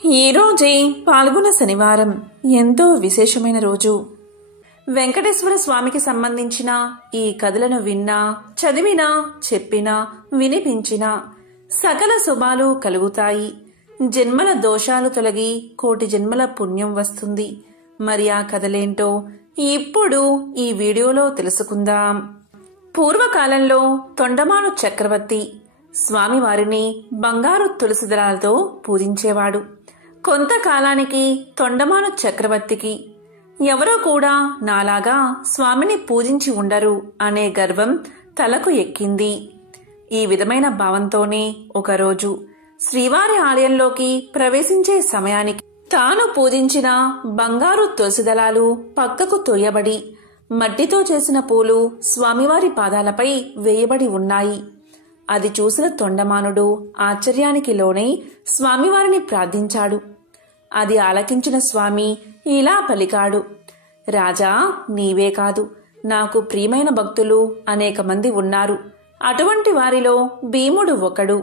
ఈ రోజే పాల్గొన శనివారం ఎంతో విశేషమైన రోజు. వెంకటేశ్వర స్వామికి సంబంధించిన ఈ కథలను విన్నా, చదివినా, చెప్పినా, వినిపించినా సకల శుభాలు కలుగుతాయి. జన్మల దోషాలు తొలగి కోటి జన్మల పుణ్యం వస్తుంది. మరి ఆ కథలేంటో ఇప్పుడు ఈ వీడియోలో తెలుసుకుందాం. పూర్వకాలంలో తొండమాను చక్రవర్తి స్వామివారిని బంగారు తులసి దళాలతో పూజించేవాడు. కొంతకాలానికి తొండమాను చక్రవర్తికి ఎవరో కూడా నాలాగా స్వామిని పూజించి ఉండరు అనే గర్వం తలకు ఎక్కింది. ఈ విధమైన భావంతోనే ఒకరోజు శ్రీవారి ఆలయంలోకి ప్రవేశించే సమయానికి తాను పూజించిన బంగారు తులసి దళాలు పక్కకు తొయ్యబడి మట్టితో చేసిన పూలు స్వామివారి పాదాలపై వేయబడి ఉన్నాయి. అది చూసిన తొండమానుడు ఆశ్చర్యానికి లోనై స్వామివారిని ప్రార్థించాడు. అది ఆలకించిన స్వామి ఇలా పలికాడు, రాజా, నీవే కాదు, నాకు ప్రియమైన భక్తులు అనేక మంది ఉన్నారు. అటువంటి వారిలో భీముడు ఒకడు.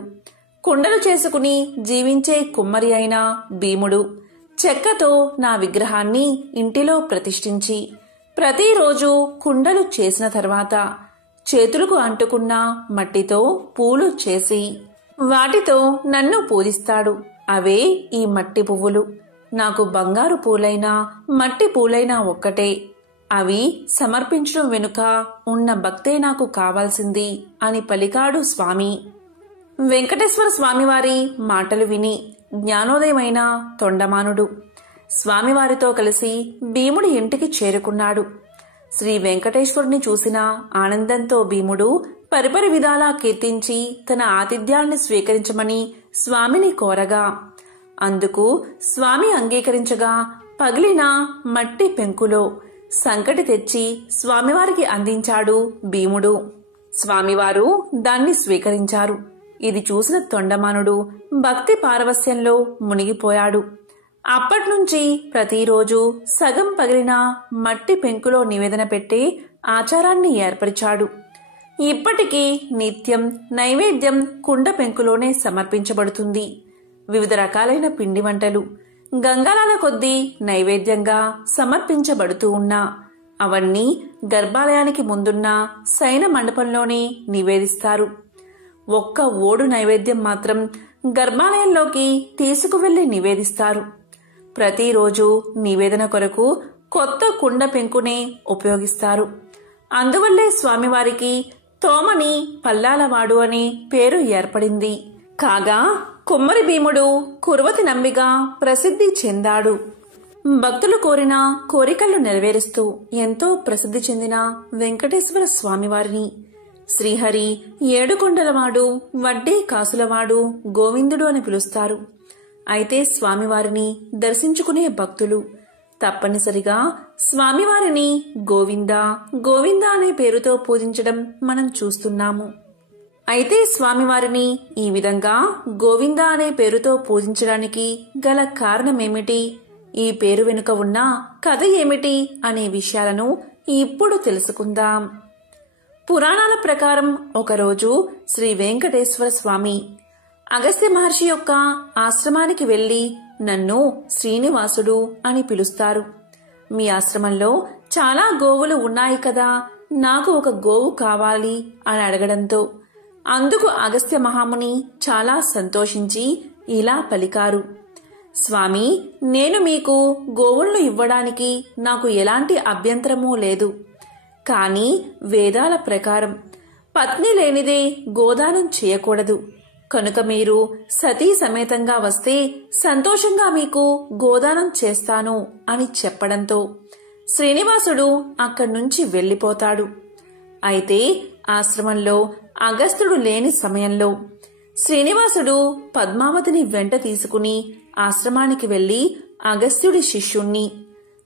కుండలు చేసుకుని జీవించే కుమ్మరి అయిన భీముడు చెక్కతో నా విగ్రహాన్ని ఇంటిలో ప్రతిష్ఠించి ప్రతిరోజు కుండలు చేసిన తర్వాత చేతులకు అంటుకున్న మట్టితో పూలు చేసి వాటితో నన్ను పూజిస్తాడు. అవే ఈ మట్టి పువ్వులు. నాకు బంగారు పూలైనా మట్టి పూలైనా ఒక్కటే. అవి సమర్పించడం వెనుక ఉన్న భక్తే నాకు కావాల్సింది అని పలికాడు స్వామి. వెంకటేశ్వర స్వామివారి మాటలు విని జ్ఞానోదయమైన తొండమానుడు స్వామివారితో కలిసి భీముడి ఇంటికి చేరుకున్నాడు. శ్రీ వెంకటేశ్వరుని చూసిన ఆనందంతో భీముడు పరిపరి విధాలా కీర్తించి తన ఆతిథ్యాన్ని స్వీకరించమని స్వామిని కోరగా అందుకు స్వామి అంగీకరించగా పగిలిన మట్టి పెంకులో సంకటి తెచ్చి స్వామివారికి అందించాడు భీముడు. స్వామివారు దాన్ని స్వీకరించారు. ఇది చూసిన తొండమానుడు భక్తి పారవస్యంలో మునిగిపోయాడు. అప్పట్నుంచి ప్రతిరోజు సగం పగిలిన మట్టి పెంకులో నివేదన పెట్టే ఆచారాన్ని ఏర్పరిచాడు. ఇప్పటికీ నిత్యం నైవేద్యం కుండ పెంకులోనే సమర్పించబడుతుంది. వివిధ రకాలైన పిండి వంటలు గంగాళాల కొద్దీ నైవేద్యంగా సమర్పించబడుతూ ఉన్నా అవన్నీ గర్భాలయానికి ముందున్న శయన మండపంలోనే నివేదిస్తారు. ఒక్క ఓడు నైవేద్యం మాత్రం గర్భాలయంలోకి తీసుకువెళ్లి నివేదిస్తారు. ప్రతిరోజు నివేదన కొరకు కొత్త కుండ పెంకునే ఉపయోగిస్తారు. అందువల్లే స్వామివారికి తోమని పల్లాలవాడు అనే పేరు ఏర్పడింది. కాగా కుమ్మరి భీముడు కుర్వతి నంబిగా ప్రసిద్ధి చెందాడు. భక్తులు కోరిన కోరికలు నెరవేరుస్తూ ఎంతో ప్రసిద్ధి చెందిన వెంకటేశ్వర స్వామివారిని శ్రీహరి, ఏడుకొండలవాడు, వడ్డీ కాసులవాడు, గోవిందుడు అని పిలుస్తారు. అయితే స్వామివారిని దర్శించుకునే భక్తులు తప్పనిసరిగా స్వామివారిని గోవిందా గోవిందా అనే పేరుతో పూజించడం మనం చూస్తున్నాము. అయితే స్వామివారిని ఈ విధంగా గోవిందా అనే పేరుతో పూజించడానికి గల కారణమేమిటి, ఈ పేరు వెనుక ఉన్న కథ ఏమిటి అనే విషయాలను ఇప్పుడు తెలుసుకుందాం. పురాణాల ప్రకారం ఒకరోజు శ్రీ వెంకటేశ్వర స్వామి అగస్త్య మహర్షి యొక్క ఆశ్రమానికి వెళ్లి నన్ను శ్రీనివాసుడు అని పిలుస్తారు. మీ ఆశ్రమంలో చాలా గోవులు ఉన్నాయి కదా, నాకు ఒక గోవు కావాలి అని అడగడంతో అందుకు అగస్త్య మహాముని చాలా సంతోషించి ఇలా పలికారు, స్వామి, నేను మీకు గోవులను ఇవ్వడానికి నాకు ఎలాంటి అభ్యంతరమూ లేదు. కానీ వేదాల ప్రకారం పత్ని లేనిదే గోదానం చేయకూడదు. కనుక మీరు సతీ సమేతంగా వస్తే సంతోషంగా మీకు గోదానం చేస్తాను అని చెప్పడంతో శ్రీనివాసుడు అక్కడి నుంచి వెళ్లిపోతాడు. అయితే ఆశ్రమంలో అగస్త్యుడు లేని సమయంలో శ్రీనివాసుడు పద్మావతిని వెంట తీసుకుని ఆశ్రమానికి వెళ్లి అగస్త్యుడి శిష్యుణ్ణి,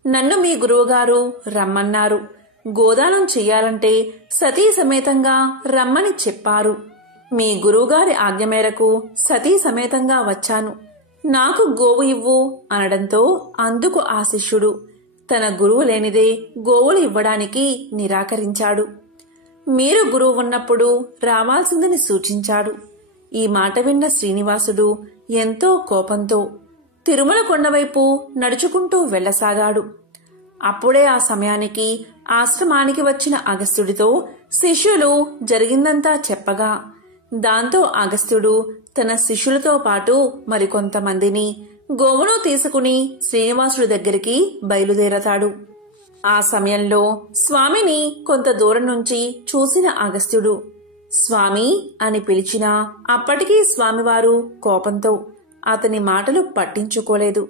నన్ను మీ గురువుగారు రమ్మన్నారు, గోదానం చెయ్యాలంటే సతీ సమేతంగా రమ్మని చెప్పారు. మీ గురువుగారి ఆజ్ఞ మేరకు సతీ సమేతంగా వచ్చాను, నాకు గోవు ఇవ్వు అనడంతో అందుకు ఆ శిష్యుడు తన గురువు లేనిదే గోవులు ఇవ్వడానికి నిరాకరించాడు. మీరు గురువు ఉన్నప్పుడు రావాల్సిందని సూచించాడు. ఈ మాట విన్న శ్రీనివాసుడు ఎంతో కోపంతో తిరుమల కొండవైపు నడుచుకుంటూ వెళ్లసాగాడు. అప్పుడే ఆ సమయానికి ఆశ్రమానికి వచ్చిన అగస్త్యుడితో శిష్యులు జరిగిందంతా చెప్పగా, దాంతో అగస్త్యుడు తన శిష్యులతో పాటు మరికొంతమందిని గోవును తీసుకుని శ్రీనివాసుడి దగ్గరికి బయలుదేరతాడు. ఆ సమయంలో స్వామిని కొంత దూరం నుంచి చూసిన అగస్త్యుడు స్వామి అని పిలిచినా అప్పటికీ స్వామివారు కోపంతో అతని మాటలు పట్టించుకోలేదు.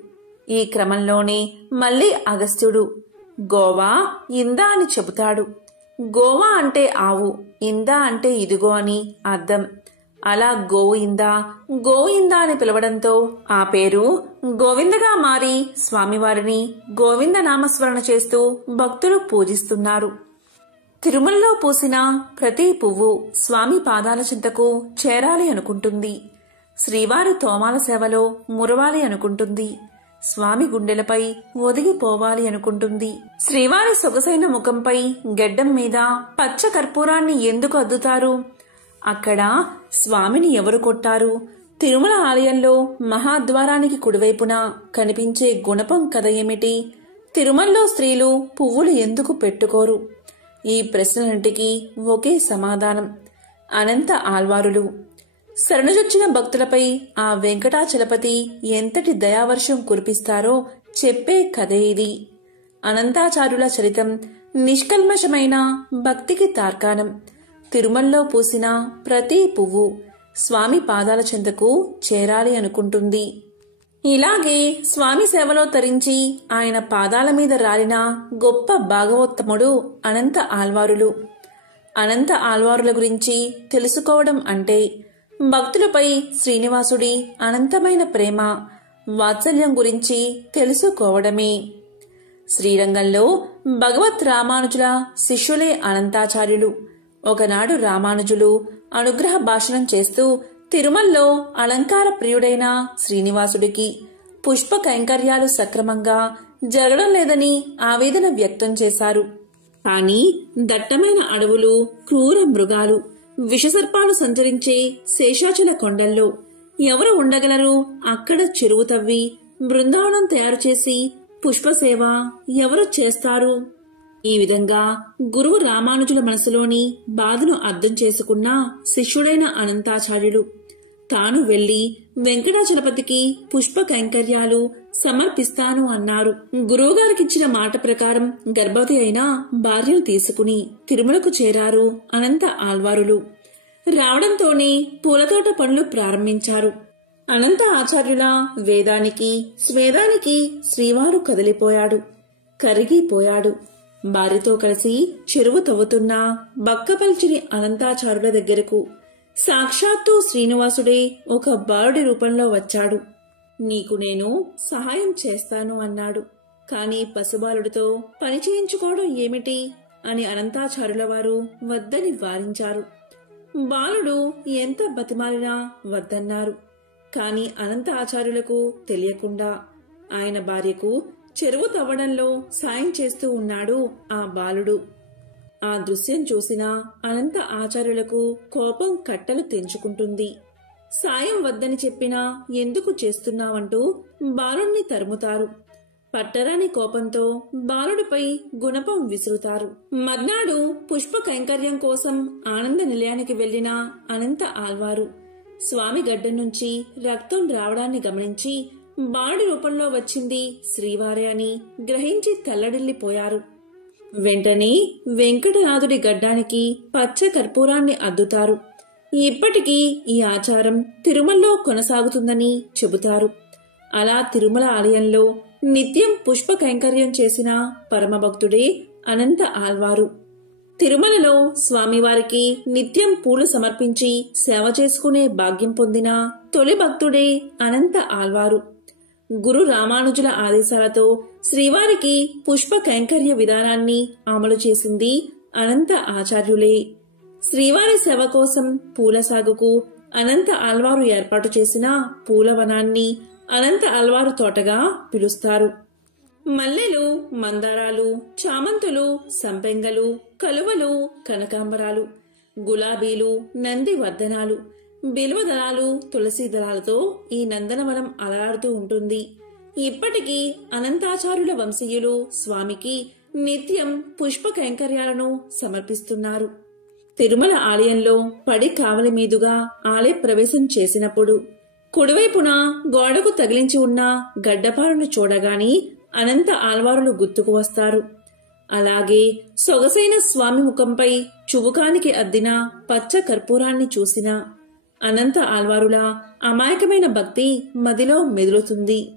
ఈ క్రమంలోనే మళ్లీ అగస్త్యుడు గోవా ఇందా అని చెబుతాడు. గోవా అంటే ఆవు, ఇందా అంటే ఇదిగో అని అర్థం. అలా గోవిందా గోవిందా అని పిలవడంతో ఆ పేరు గోవిందగా మారి స్వామివారిని గోవింద నామస్మరణ చేస్తూ భక్తులు పూజిస్తున్నారు. తిరుమలలో పూసిన ప్రతి పువ్వు స్వామి పాదాల చింతకు చేరాలి అనుకుంటుంది. శ్రీవారి తోమాల సేవలో మురవాలి అనుకుంటుంది. స్వామి గుండెలపై ఒదిగిపోవాలి అనుకుంటుంది. శ్రీవారి సొగసైన ముఖంపై గెడ్డం మీద పచ్చ కర్పూరాన్ని ఎందుకు అద్దుతారు? అక్కడ స్వామిని ఎవరు కొట్టారు? తిరుమల ఆలయంలో మహాద్వారానికి కుడివైపున కనిపించే గుణపం కథ ఏమిటి? తిరుమలలో స్త్రీలు పువ్వులు ఎందుకు పెట్టుకోరు? ఈ ప్రశ్నలన్నిటికీ ఒకే సమాధానం, అనంత ఆళ్వారులు. శరణుజొచ్చిన భక్తులపై ఆ వెంకటాచలపతి ఎంతటి దయావర్షం కురిపిస్తారో చెప్పే కథే ఇది. అనంతాచార్యుల చరితం నిష్కల్మషమైన భక్తికి తార్కాణం. తిరుమలలో పూసిన ప్రతి పువ్వు స్వామి పాదాల చెంతకు చేరాలి అనుకుంటుంది. ఇలాగే స్వామి సేవలో తరించి ఆయన పాదాల మీద రాలిన గొప్ప భాగవోత్తముడు అనంత ఆళ్వారులు. అనంత ఆళ్వారుల గురించి తెలుసుకోవడం అంటే భక్తులపై శ్రీనివాసుడి అనంతమైన ప్రేమ, వాత్సల్యం గురించి తెలుసుకోవడమే. శ్రీరంగంలో భగవత్ రామానుజుల శిష్యులే అనంతాచార్యులు. ఒకనాడు రామానుజులు అనుగ్రహ భాషణం చేస్తూ తిరుమలలో అలంకార ప్రియుడైన శ్రీనివాసుడికి పుష్ప కైంకర్యాలు సక్రమంగా జరగడం లేదని ఆవేదన వ్యక్తం చేశారు. కాని దట్టమైన అడవులు, క్రూర మృగాలు, విషసర్పాలు సంచరించే శేషాచల కొండల్లో ఎవరు ఉండగలరు? అక్కడ చెరువు తవ్వి బృందావనం తయారు చేసి పుష్పసేవ ఎవరు చేస్తారు? ఈ విధంగా గురువు రామానుజుల మనసులోని బాధను అర్థం చేసుకున్న శిష్యుడైన అనంతాచార్యుడు తాను వెళ్లి వెంకటాచలపతికి పుష్ప కైంకర్యాలు సమర్పిస్తాను అన్నారు. గురువుగారికిచ్చిన మాట ప్రకారం గర్భవతి అయిన భార్యను తీసుకుని తిరుమలకు చేరారు అనంత ఆళ్వారులు. రావడంతోనే పూలతోట పనులు ప్రారంభించారు. అనంత ఆచార్యుల వేదానికి స్వేదానికి శ్రీవారు కదిలిపోయాడు, కరిగిపోయాడు. భార్యతో కలిసి చెరువు తవ్వుతున్న బక్కపల్చిని అనంతాచార్యుల దగ్గరకు సాక్షాత్తు శ్రీనివాసుడే ఒక బాలుడి రూపంలో వచ్చాడు. నీకు నేను సహాయం చేస్తాను అన్నాడు. కాని పసిబాలుడితో పని చేయించుకోవడం ఏమిటి అని అనంతాచార్యుల వారు వద్దని వారించారు. బాలుడు ఎంత బతిమాలినా వద్దన్నారు. కాని అనంత ఆచార్యులకు తెలియకుండా ఆయన భార్యకు చెరువు తవ్వడంలో సాయం చేస్తూ ఉన్నాడు ఆ బాలుడు. ఆ దృశ్యం చూసిన అనంత ఆచార్యులకు కోపం కట్టలు తెంచుకుంటుంది. సాయం వద్దని చెప్పినా ఎందుకు చేస్తున్నావంటూ బాలుణ్ణి తరుముతారు. పట్టరాని కోపంతో బాలుడిపై గుణపం విసురుతారు. మర్నాడు పుష్ప కైంకర్యం కోసం ఆనంద నిలయానికి వెళ్లిన అనంత ఆళ్వారు స్వామి గడ్డం నుంచి రక్తం రావడాన్ని గమనించి బాలుడి రూపంలో వచ్చింది శ్రీవారే అని గ్రహించి తల్లడిల్లిపోయారు. వెంటనే వెంకటనాథుడి గడ్డానికి పచ్చ కర్పూరాన్ని అద్దుతారు. ఇప్పటికీ ఈ ఆచారం తిరుమలలో కొనసాగుతుందని చెబుతారు. అలా తిరుమల ఆలయంలో నిత్యం పుష్ప కైంకర్యం చేసిన పరమభక్తుడే అనంత ఆళ్వారు. తిరుమలలో స్వామివారికి నిత్యం పూలు సమర్పించి సేవ చేసుకునే భాగ్యం పొందిన తొలి భక్తుడే అనంత ఆళ్వారు. గురు రామానుజుల ఆదేశాలతో శ్రీవారికి పుష్ప కైంకర్య విధానాన్ని అమలు చేసింది అనంత ఆచార్యులే. శ్రీవారి సేవ కోసం పూల సాగుకు అనంత ఆళ్వారు ఏర్పాటు చేసిన పూలవనాన్ని అనంత ఆళ్వారు తోటగా పిలుస్తారు. మల్లెలు, మందారాలు, చామంతులు, సంపెంగలు, కలువలు, కనకాంబరాలు, గులాబీలు, నంది వర్ధనాలు, బిల్వదళాలు, తులసి దళాలతో ఈ నందనవనం అలరాడుతూ ఉంటుంది. ఇప్పటికీ అనంతాచార్యుల వంశీయులు స్వామికి నిత్యం పుష్ప కైంకర్యాలను సమర్పిస్తున్నారు. తిరుమల ఆలయంలో పడి కావలి మీదుగా ఆలయ ప్రవేశం చేసినప్పుడు కుడివైపున గోడకు తగిలించి ఉన్న గడ్డపారును చూడగాని అనంత ఆల్వారులు గుర్తుకు వస్తారు. అలాగే సొగసైన స్వామి ముఖంపై చుబుకానికి అద్దిన పచ్చ కర్పూరాన్ని చూసిన అనంత ఆల్వారుల అమాయకమైన భక్తి మదిలో మెదులుతుంది.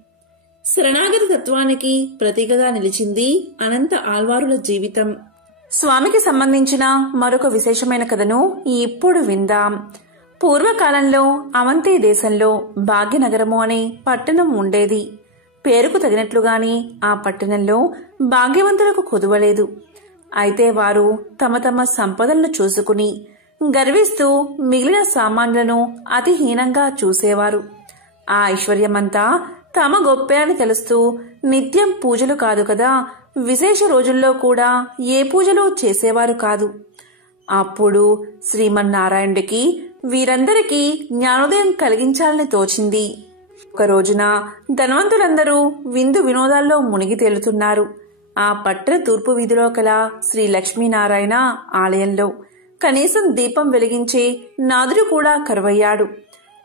శరణాగతి తత్వానికి ప్రతీకగా నిలిచింది అనంత ఆల్వారుల జీవితం. స్వామికి సంబంధించిన మరొక విశేషమైన కథను ఇప్పుడు విందాం. పూర్వకాలంలో అవంతి దేశంలో భాగ్యనగరము అనే పట్టణం ఉండేది. పేరుకు తగినట్లుగాని ఆ పట్టణంలో భాగ్యవంతులకు కొదువలేదు. అయితే వారు తమ తమ సంపదలను చూసుకుని గర్విస్తూ మిగిలిన సామాన్యులను అతి హీనంగా చూసేవారు. ఆ ఐశ్వర్యమంతా తమ గొప్పే అని తెలుస్తూ నిత్యం పూజలు కాదు కదా, విశేష రోజుల్లో కూడా ఏ పూజలు చేసేవారు కాదు. అప్పుడు శ్రీమన్నారాయణుడికి వీరందరికీ జ్ఞానోదయం కలిగించాలని తోచింది. ఒక రోజున ధనవంతులందరూ విందు వినోదాల్లో మునిగి తేలుతున్నారు. ఆ పట్టణ తూర్పు వీధిలో కల శ్రీ లక్ష్మీనారాయణ ఆలయంలో కనీసం దీపం వెలిగించే నాదుడు కూడా కరువయ్యాడు.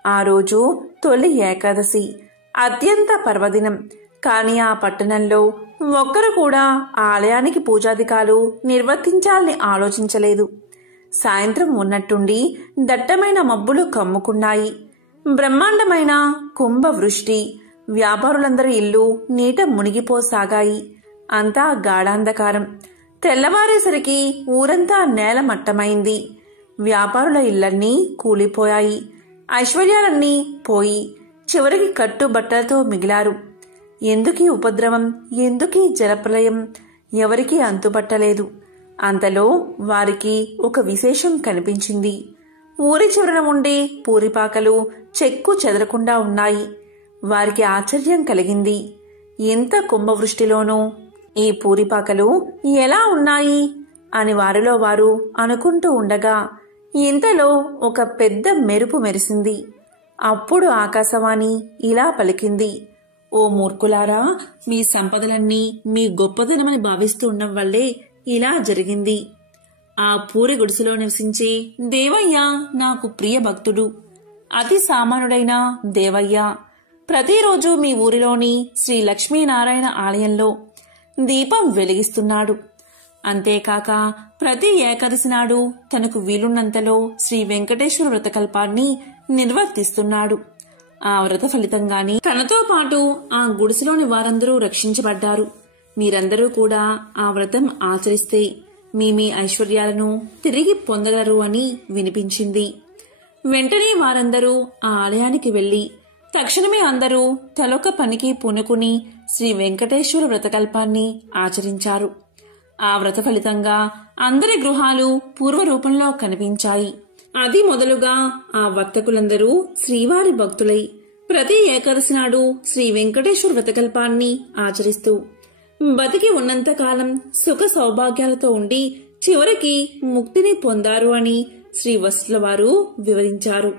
ఆ రోజు తొలి ఏకాదశి, అత్యంత పర్వదినం. కాని ఆ పట్టణంలో ఒక్కరు కూడా ఆలయానికి పూజాధికాలు నిర్వర్తించాలని ఆలోచించలేదు. సాయంత్రం ఉన్నట్టుండి దట్టమైన మబ్బులు కమ్ముకున్నాయి. బ్రహ్మాండమైన కుంభవృష్టి. వ్యాపారులందరి ఇల్లు నీట మునిగిపోసాగాయి. అంతా గాఢాంధకారం. తెల్లవారేసరికి ఊరంతా నేలమట్టమైంది. వ్యాపారుల ఇళ్లన్నీ కూలిపోయాయి. ఐశ్వర్యాలన్నీ పోయి చివరికి కట్టుబట్టలతో మిగిలారు. ఎందుకీ ఉపద్రవం, ఎందుకీ జలప్రలయం, ఎవరికీ అంతుపట్టలేదు. అంతలో వారికి ఒక విశేషం కనిపించింది. ఊరి చివరన ఉండే పూరిపాకలు చెక్కు చెదరకుండా ఉన్నాయి. వారికి ఆశ్చర్యం కలిగింది. ఎంత కుంభవృష్టిలోనూ ఈ పూరిపాకలు ఎలా ఉన్నాయి అని వారిలో వారు అనుకుంటూ ఉండగా ఇంతలో ఒక పెద్ద మెరుపు మెరిసింది. అప్పుడు ఆకాశవాణి ఇలా పలికింది, ఓ మూర్ఖులారా, మీ సంపదలన్నీ మీ గొప్పదనమని భావిస్తూ ఉండడం వల్లే ఇలా జరిగింది. ఆ పూరి గుడిసెలో నివసించే దేవయ్య నాకు ప్రియ భక్తుడు. అతి సామాన్యుడైన దేవయ్య ప్రతిరోజు మీ ఊరిలోని శ్రీ లక్ష్మీనారాయణ ఆలయంలో దీపం వెలిగిస్తున్నాడు. అంతేకాక ప్రతి ఏకాదశి నాడు తనకు వీలున్నంతలో శ్రీ వెంకటేశ్వర వ్రతకల్పాన్ని నిర్వర్తిస్తున్నాడు. ఆ వ్రత ఫలితంగానే తనతో పాటు ఆ గుడిసెలోని వారందరూ రక్షించబడ్డారు. మీరందరూ కూడా ఆ వ్రతం ఆచరిస్తే మీ ఐశ్వర్యాలను తిరిగి పొందగలరు అని వినిపించింది. వెంటనే వారందరూ ఆ ఆలయానికి వెళ్లి తక్షణమే అందరూ తలొక పనికి పూనుకుని శ్రీ వెంకటేశ్వర వ్రతకల్పాన్ని ఆచరించారు. ఆ వ్రత ఫలితంగా అందరి గృహాలు పూర్వరూపంలో కనిపించాయి. అది మొదలుగా ఆ వర్తకులందరూ శ్రీవారి భక్తులై ప్రతి ఏకాదశి నాడు శ్రీ వెంకటేశ్వర వ్రతకల్పాన్ని ఆచరిస్తూ బతికి ఉన్నంతకాలం సుఖ సౌభాగ్యాలతో ఉండి చివరికి ముక్తిని పొందారు అని శ్రీ వశిష్ఠుల వారు వివరించారు.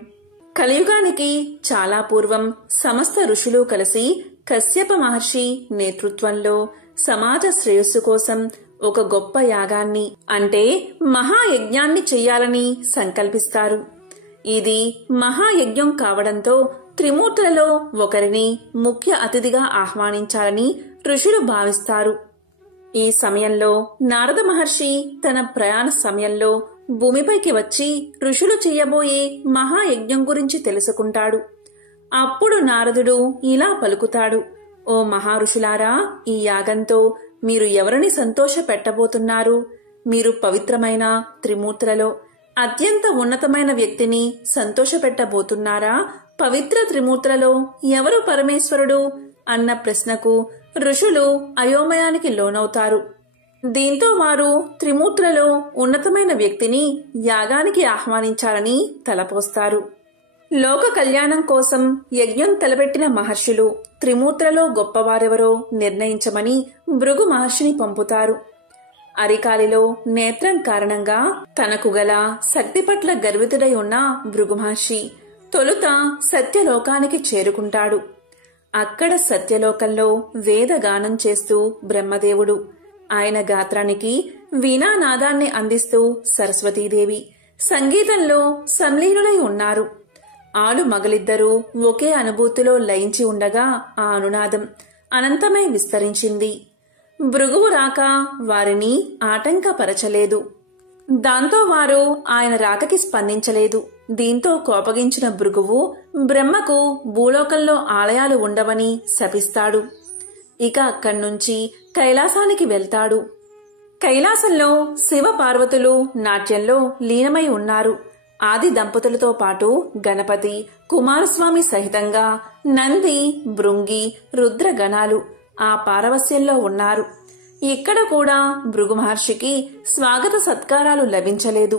కలియుగానికి చాలా పూర్వం సమస్త ఋషులు కలిసి కశ్యప మహర్షి నేతృత్వంలో సమాజ శ్రేయస్సు కోసం ఒక గొప్ప యాగాన్ని అంటే మహాయజ్ఞాన్ని చెయ్యాలని సంకల్పిస్తారు. ఇది మహాయజ్ఞం కావడంతో త్రిమూర్తులలో ఒకరిని ముఖ్య అతిథిగా ఆహ్వానించాలని ఋషులు భావిస్తారు. ఈ సమయంలో నారద మహర్షి తన ప్రయాణ సమయంలో భూమిపైకి వచ్చి ఋషులు చెయ్యబోయే మహాయజ్ఞం గురించి తెలుసుకుంటాడు. అప్పుడు నారదుడు ఇలా పలుకుతాడు, ఓ మహారుషులారా, ఈ యాగంతో మీరు ఎవరిని సంతోష పెట్టబోతున్నారు? మీరు పవిత్రమైన త్రిమూర్తులలో అత్యంత ఉన్నతమైన వ్యక్తిని సంతోష పెట్టబోతున్నారా? పవిత్ర త్రిమూర్తులలో ఎవరు పరమేశ్వరుడు అన్న ప్రశ్నకు ఋషులు అయోమయానికి లోనవుతారు. దీంతో వారు త్రిమూర్తులలో ఉన్నతమైన వ్యక్తిని యాగానికి ఆహ్వానించాలని తలపోస్తారు. లోక కళ్యాణం కోసం యజ్ఞం తలపెట్టిన మహర్షులు త్రిమూర్తులలో గొప్పవారెవరో నిర్ణయించమని భృగు మహర్షిని పంపుతారు. అరికాలిలో నేత్రం కారణంగా తనకు గల శక్తి పట్ల గర్వితుడై ఉన్న భృగు మహర్షి తొలుత సత్యలోకానికి చేరుకుంటాడు. అక్కడ సత్యలోకంలో వేదగానం చేస్తూ బ్రహ్మదేవుడు, ఆయన గాత్రానికి వీణానాదాన్ని అందిస్తూ సరస్వతీదేవి సంగీతంలో సంలీనులై ఉన్నారు. ఆలు మగలిద్దరూ ఒకే అనుభూతిలో లయించి ఉండగా ఆ అనునాదం అనంతమై విస్తరించింది. భృగువు రాక వారిని ఆటంకపరచలేదు. దాంతో వారు ఆయన రాకకి స్పందించలేదు. దీంతో కోపగించిన భృగువు బ్రహ్మకు భూలోకంలో ఆలయాలు ఉండవని శపిస్తాడు. ఇక అక్కడ్నుంచి కైలాసానికి వెళ్తాడు. కైలాసంలో శివ పార్వతులు నాట్యంలో లీనమై ఉన్నారు. ఆది దంపతులతో పాటు గణపతి, కుమారస్వామి సహితంగా నంది, భృంగి, రుద్రగణాలు ఆ పారవస్యంలో ఉన్నారు. ఇక్కడ కూడా భృగు మహర్షికి స్వాగత సత్కారాలు లభించలేదు.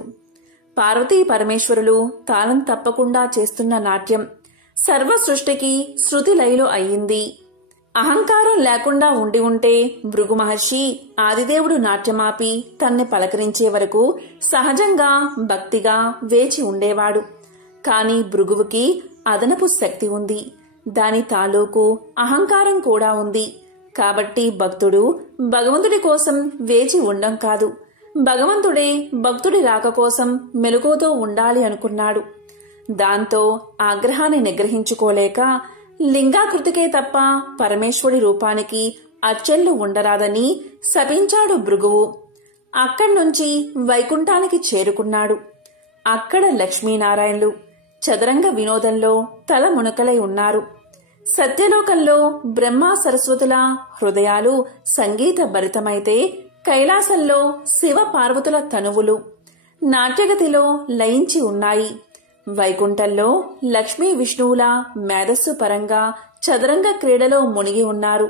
పార్వతీ పరమేశ్వరులు తాళం తప్పకుండా చేస్తున్న నాట్యం సర్వ సృష్టికి శృతి లయలు అయ్యింది. అహంకారం లేకుండా ఉండి ఉంటే భృగు మహర్షి ఆదిదేవుడు నాట్యమాపి తన్ని పలకరించే వరకు సహజంగా భక్తిగా వేచి ఉండేవాడు. కాని భృగువుకి అదనపు శక్తి ఉంది. దాని తాలూకు అహంకారం కూడా ఉంది. కాబట్టి భక్తుడు భగవంతుడి కోసం వేచి ఉండం కాదు, భగవంతుడే భక్తుడి రాక కోసం మెలకువతో ఉండాలి అనుకున్నాడు. దాంతో ఆగ్రహాన్ని నిగ్రహించుకోలేక లింగాకృతికే తప్ప పరమేశ్వరుడి రూపానికి అచ్చెళ్లు ఉండరాదని శపించాడు భృగువు. అక్కడ్నుంచి వైకుంఠానికి చేరుకున్నాడు. అక్కడ లక్ష్మీనారాయణులు చదరంగ వినోదంలో తల మునకలై ఉన్నారు. సత్యలోకంలో బ్రహ్మ సరస్వతుల హృదయాలు సంగీత భరితమైతే కైలాసంలో శివ పార్వతుల తనువులు నాట్యగతిలో లయించి ఉన్నాయి. వైకుంఠంలో లక్ష్మీ విష్ణువుల మేధస్సు పరంగా చదరంగ క్రీడలో మునిగి ఉన్నారు.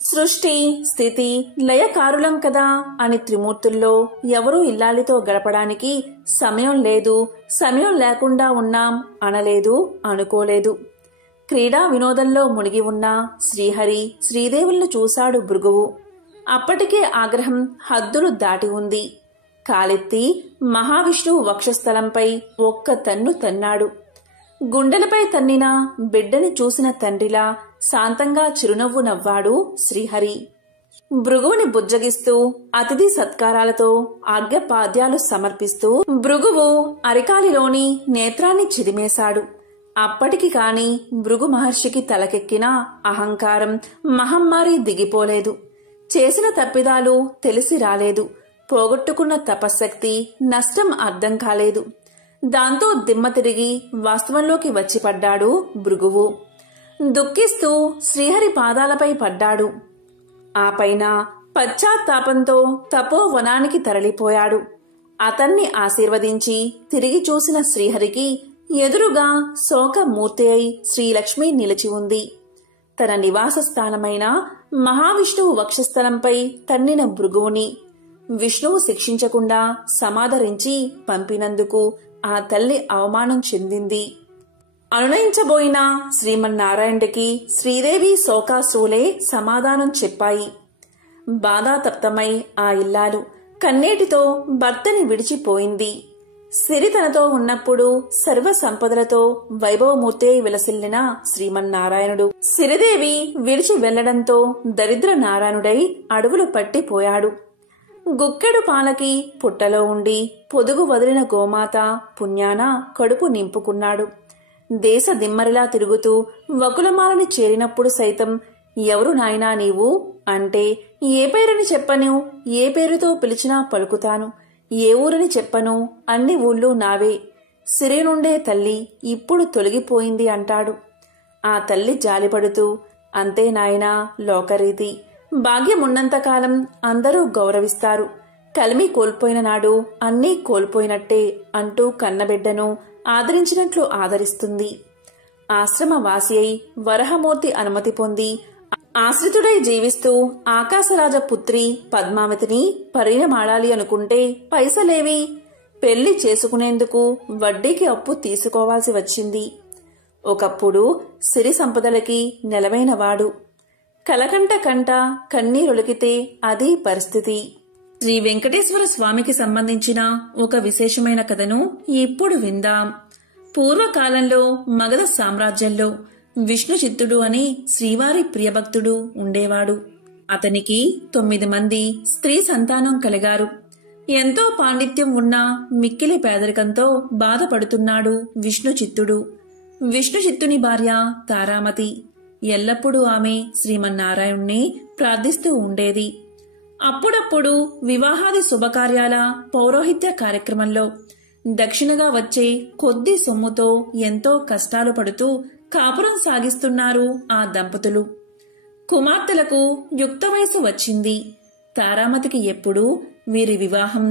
సృష్టి స్థితి లయకారులం కదా అని త్రిమూర్తుల్లో ఎవరూ ఇల్లాలితో గడపడానికి సమయం లేదు, సమయం లేకుండా ఉన్నాం అనలేదు, అనుకోలేదు. క్రీడా వినోదంలో మునిగి ఉన్న శ్రీహరి శ్రీదేవులను చూశాడు భృగువు. అప్పటికే ఆగ్రహం హద్దులు దాటి ఉంది. కాలెత్తి మహావిష్ణువు వక్షస్థలంపై ఒక్క తన్ను తన్నాడు. గుండెలపై తన్నిన బిడ్డని చూసిన తండ్రిలా శాంతంగా చిరునవ్వు నవ్వాడు శ్రీహరి. భృగువుని బుజ్జగిస్తూ అతిథి సత్కారాలతో ఆజ్ఞపాద్యాలు సమర్పిస్తూ భృగువు అరికాలిలోని నేత్రాన్ని చిదిమేశాడు. అప్పటికి కాని భృగు మహర్షికి తలకెక్కిన అహంకారం మహమ్మారి దిగిపోలేదు. చేసిన తప్పిదాలు తెలిసి రాలేదు. పోగొట్టుకున్న తపశ్శక్తి నష్టం అర్థం కాలేదు. దాంతో దిమ్మ తిరిగి వాస్తవంలోకి వచ్చి పడ్డాడు భృగువు. దుఃఖిస్తూ శ్రీహరి పాదాలపై పడ్డాడు. ఆ పైన పశ్చాత్తాపంతో తపోవనానికి తరలిపోయాడు. అతన్ని ఆశీర్వదించి తిరిగి చూసిన శ్రీహరికి ఎదురుగా శోకమూర్తి అయి శ్రీలక్ష్మి నిలిచి ఉంది. తన నివాస స్థానమైన మహావిష్ణువు వక్షస్థలంపై తన్నిన భృగువుని విష్ణువు శిక్షించకుండా సమాదరించి పంపినందుకు ఆ తల్లి అవమానం చెందింది. అనునయించబోయిన శ్రీమన్నారాయణుడికి శ్రీదేవి శోకాశ్రువులే సమాధానం చెప్పాయి. బాధాతప్తమై ఆ ఇల్లాలు కన్నీటితో భర్తని విడిచిపోయింది. సిరి తనతో ఉన్నప్పుడు సర్వ సంపదలతో వైభవమూర్తే విలసిల్లిన శ్రీమన్నారాయణుడు సిరిదేవి విడిచి వెళ్లడంతో దరిద్ర నారాయణుడై అడవులు పట్టిపోయాడు. గుక్కెడు పాలకి పుట్టలో ఉండి పొదుగు వదిలిన గోమాత పుణ్యాన కడుపు నింపుకున్నాడు. దేశ దిమ్మరిలా తిరుగుతూ వకులమాలని చేరినప్పుడు సైతం ఎవరు నాయనా నీవు అంటే ఏ పేరుని చెప్పను, ఏ పేరుతో పిలిచినా పలుకుతాను, ఏ ఊరని చెప్పను, అన్ని ఊళ్ళు నావే, సిరి నుండే తల్లి ఇప్పుడు తొలగిపోయింది అంటాడు. ఆ తల్లి జాలిపడుతూ అంతే నాయనా లోకరీతి, భాగ్యమున్నంతకాలం అందరూ గౌరవిస్తారు, కలిమి కోల్పోయిన నాడు అన్నీ కోల్పోయినట్టే అంటూ కన్నబిడ్డను ఆదరించినట్లు ఆదరిస్తుంది. ఆశ్రమవాసి అయి వరహమూర్తి అనుమతి పొంది ఆశ్రితుడై జీవిస్తూ ఆకాశరాజ పుత్రి పద్మావతిని పరిణమాడాలి అనుకుంటే పైసలేవి, పెళ్లి చేసుకునేందుకు వడ్డీకి అప్పు తీసుకోవాల్సి వచ్చింది. ఒకప్పుడు సిరి సంపదలకి నెలవైనవాడు. కలకంట కంట కన్నీరొలికితే అదీ పరిస్థితి. శ్రీ వెంకటేశ్వర స్వామికి సంబంధించిన ఒక విశేషమైన కథను ఇప్పుడు విందాం. పూర్వకాలంలో మగధ సామ్రాజ్యంలో విష్ణుచిత్తుడు అనే శ్రీవారి ప్రియభక్తుడు ఉండేవాడు. అతనికి 9 మంది స్త్రీ సంతానం కలిగారు. ఎంతో పాండిత్యం ఉన్న మిక్కిలి పేదరికంతో బాధపడుతున్నాడు విష్ణుచిత్తుడు. విష్ణుచిత్తుని భార్య తారామతి. ఎల్లప్పుడూ ఆమె శ్రీమన్నారాయణ్ణి ప్రార్థిస్తూ ఉండేది. అప్పుడప్పుడు వివాహాది శుభకార్యాల పౌరోహిత్య కార్యక్రమంలో దక్షిణగా వచ్చే కొద్ది సొమ్ముతో ఎంతో కష్టాలు పడుతూ కాపురం సాగిస్తున్నారు ఆ దంపతులు. కుమార్తెలకు యుక్త వయసు వచ్చింది. తారామతికి ఎప్పుడూ వీరి వివాహం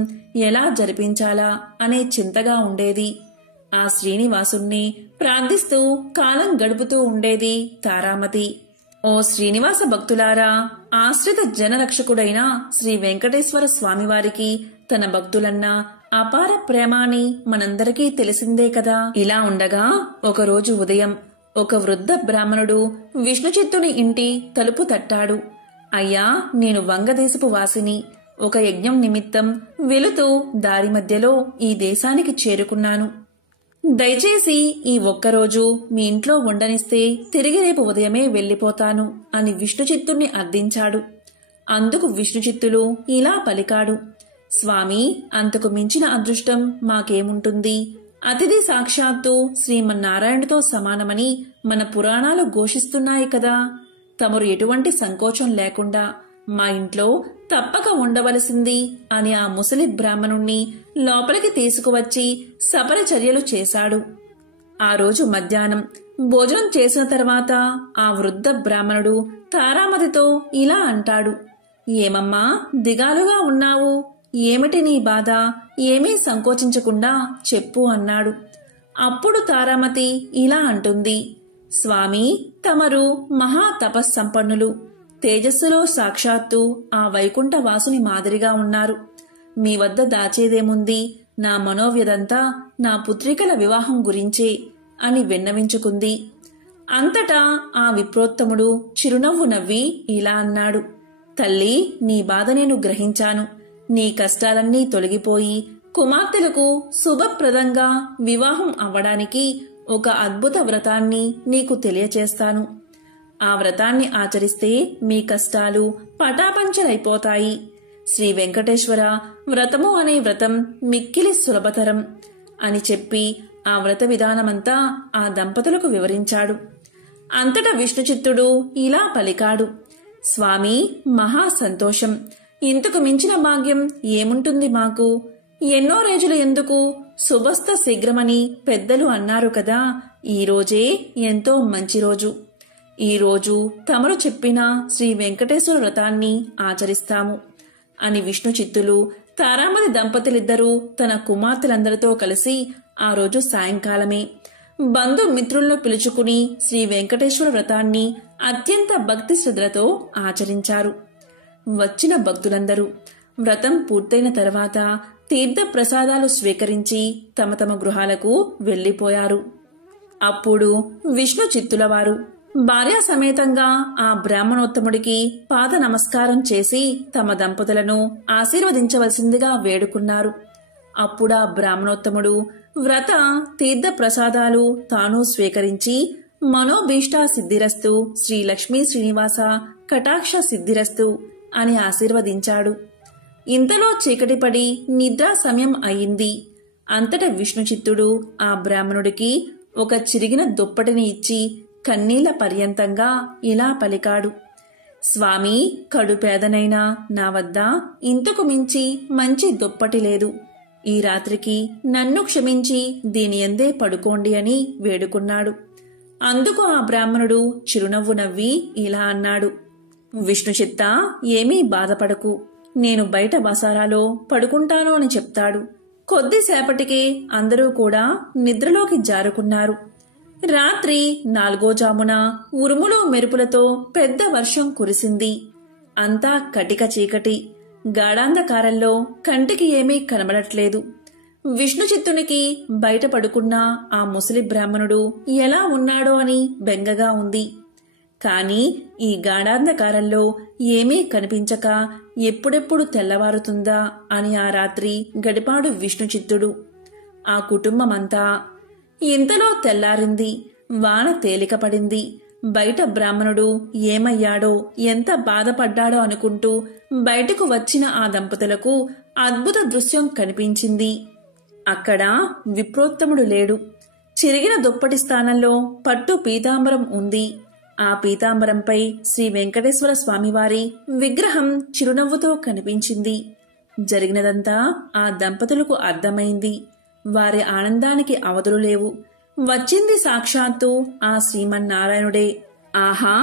ఎలా జరిపించాలా అనే చింతగా ఉండేది. ఆ శ్రీనివాసుణ్ణి ప్రార్థిస్తూ కాలం గడుపుతూ ఉండేది తారామతి. ఓ శ్రీనివాస భక్తులారా, ఆశ్రిత జనరక్షకుడైన శ్రీ వెంకటేశ్వర స్వామివారికి తన భక్తులన్నా అపార ప్రేమ అని మనందరికీ తెలిసిందే కదా. ఇలా ఉండగా ఒకరోజు ఉదయం ఒక వృద్ధ బ్రాహ్మణుడు విష్ణుచిత్తుని ఇంటి తలుపు తట్టాడు. అయ్యా, నేను వంగదేశపు వాసిని. ఒక యజ్ఞం నిమిత్తం వెళుతూ దారి మధ్యలో ఈ దేశానికి చేరుకున్నాను. దయచేసి ఈ ఒక్కరోజు మీ ఇంట్లో ఉండనిస్తే తిరిగి రేపు ఉదయమే వెళ్లిపోతాను అని విష్ణుచిత్తుణ్ణి అర్థించాడు. అందుకు విష్ణుచిత్తులు ఇలా పలికాడు. స్వామి, అంతకు మించిన అదృష్టం మాకేముంటుంది? అతిథి సాక్షాత్తు శ్రీమన్నారాయణుడితో సమానమని మన పురాణాలు ఘోషిస్తున్నాయి కదా. తమరు ఎటువంటి సంకోచం లేకుండా మా ఇంట్లో తప్పక ఉండవలసింది అని ఆ ముసలి బ్రాహ్మణుణ్ణి లోపలికి తీసుకువచ్చి సపర చర్యలు చేశాడు. ఆ రోజు మధ్యాహ్నం భోజనం చేసిన తర్వాత ఆ వృద్ధ బ్రాహ్మణుడు తారామతితో ఇలా అంటాడు. ఏమమ్మా, దిగాలుగా ఉన్నావు? ఏమిటి నీ బాధ? ఏమీ సంకోచించకుండా చెప్పు అన్నాడు. అప్పుడు తారామతి ఇలా అంటుంది. స్వామి, తమరు మహా తపస్సంపన్నులు. తేజస్సులో సాక్షాత్తు ఆ వైకుంఠవాసుని మాదిరిగా ఉన్నారు. మీ వద్ద దాచేదేముంది? నా మనోవ్యదంతా నా పుత్రికల వివాహం గురించే అని విన్నవించుకుంది. అంతటా ఆ విప్రోత్తముడు చిరునవ్వు నవ్వి ఇలా అన్నాడు. తల్లి, నీ బాధ నేను గ్రహించాను. నీ కష్టాలన్నీ తొలగిపోయి కుమార్తెలకు శుభప్రదంగా వివాహం అవ్వడానికి ఒక అద్భుత వ్రతాన్ని నీకు తెలియచేస్తాను. ఆ వ్రతాన్ని ఆచరిస్తే మీ కష్టాలు పటాపంచలైపోతాయి. శ్రీ వెంకటేశ్వర వ్రతము అనే వ్రతం మిక్కిలి సులభతరం అని చెప్పి ఆ వ్రత విధానమంతా ఆ దంపతులకు వివరించాడు. అంతటా విష్ణుచిత్తుడు ఇలా పలికాడు. స్వామి, మహా సంతోషం. ఇంతకు మించిన భాగ్యం ఏముంటుంది మాకు? ఎన్నో రోజులు ఎందుకు, శుభస్థ శీఘ్రమని పెద్దలు అన్నారు కదా. ఈ రోజే ఎంతో మంచి రోజు. ఈ రోజు తమరు చెప్పిన శ్రీ వెంకటేశ్వర వ్రతాన్ని ఆచరిస్తాము అని విష్ణుచిత్తులు తారామతి దంపతులిద్దరూ తన కుమార్తెలందరితో కలిసి ఆ రోజు సాయంకాలమే బంధుమిత్రులను పిలుచుకుని శ్రీ వెంకటేశ్వర వ్రతాన్ని అత్యంత భక్తి శ్రద్ధలతో ఆచరించారు. వచ్చిన భక్తులందరూ వ్రతం పూర్తయిన తర్వాత తీర్థ ప్రసాదాలు స్వీకరించి తమ తమ గృహాలకు వెళ్లిపోయారు. అప్పుడు విష్ణుచిత్తులవారు భార్యా సమేతంగా ఆ బ్రాహ్మణోత్తముడికి పాద నమస్కారం చేసి తమ దంపతులను ఆశీర్వదించవలసిందిగా వేడుకున్నారు. అప్పుడా బ్రాహ్మణోత్తముడు వ్రత తీర్థ ప్రసాదాలు తాను స్వీకరించి మనోభీష్టా సిద్ధిరస్తు, శ్రీ లక్ష్మీ శ్రీనివాస కటాక్ష సిద్ధిరస్తు అని ఆశీర్వదించాడు. ఇంతలో చీకటిపడి నిద్రా సమయం అయింది. అంతటా విష్ణుచిత్తుడు ఆ బ్రాహ్మణుడికి ఒక చిరిగిన దుప్పటిని ఇచ్చి కన్నీళ్ల పర్యంతంగా ఇలా పలికాడు. స్వామి, కడుపేదనైనా నా వద్ద ఇంతకు మించి మంచి దుప్పటి లేదు. ఈ రాత్రికి నన్ను క్షమించి దీని యందే పడుకోండి అని వేడుకున్నాడు. అందుకు ఆ బ్రాహ్మణుడు చిరునవ్వు నవ్వి ఇలా అన్నాడు. విష్ణుచిత్త, ఏమీ బాధపడకు. నేను బయట బసారాలో పడుకుంటాను అని చెప్తాడు. కొద్దిసేపటికే అందరూ కూడా నిద్రలోకి జారుకున్నారు. రాత్రి 4వ జామున ఉరుములు మెరుపులతో పెద్ద వర్షం కురిసింది. అంతా కటిక చీకటి. గాఢాంధకారంలో కంటికి ఏమీ కనబడట్లేదు. విష్ణుచిత్తునికి బయట పడుకున్న ఆ ముసలి బ్రాహ్మణుడు ఎలా ఉన్నాడో అని బెంగగా ఉంది. కాని ఈ గాఢాంధకారంలో ఏమీ కనిపించక ఎప్పుడెప్పుడు తెల్లవారుతుందా అని ఆ రాత్రి గడిపాడు విష్ణుచిత్తుడు. ఆ కుటుంబమంతా. ఇంతలో తెల్లారింది. వాన తేలికపడింది. బయట బ్రాహ్మణుడు ఏమయ్యాడో, ఎంత బాధపడ్డాడో అనుకుంటూ బయటకు వచ్చిన ఆ దంపతులకు అద్భుత దృశ్యం కనిపించింది. అక్కడ విప్రోత్తముడు లేడు. చిరిగిన దుప్పటి స్థానంలో పట్టు పీతాంబరం ఉంది. ఆ పీతాంబరంపై శ్రీ వెంకటేశ్వర స్వామివారి విగ్రహం చిరునవ్వుతో కనిపించింది. జరిగినదంతా ఆ దంపతులకు అర్థమైంది. వారి ఆనందానికి అవధులు లేవు. వచ్చింది సాక్షాత్తు ఆ శ్రీమన్నారాయణుడే. ఆహా,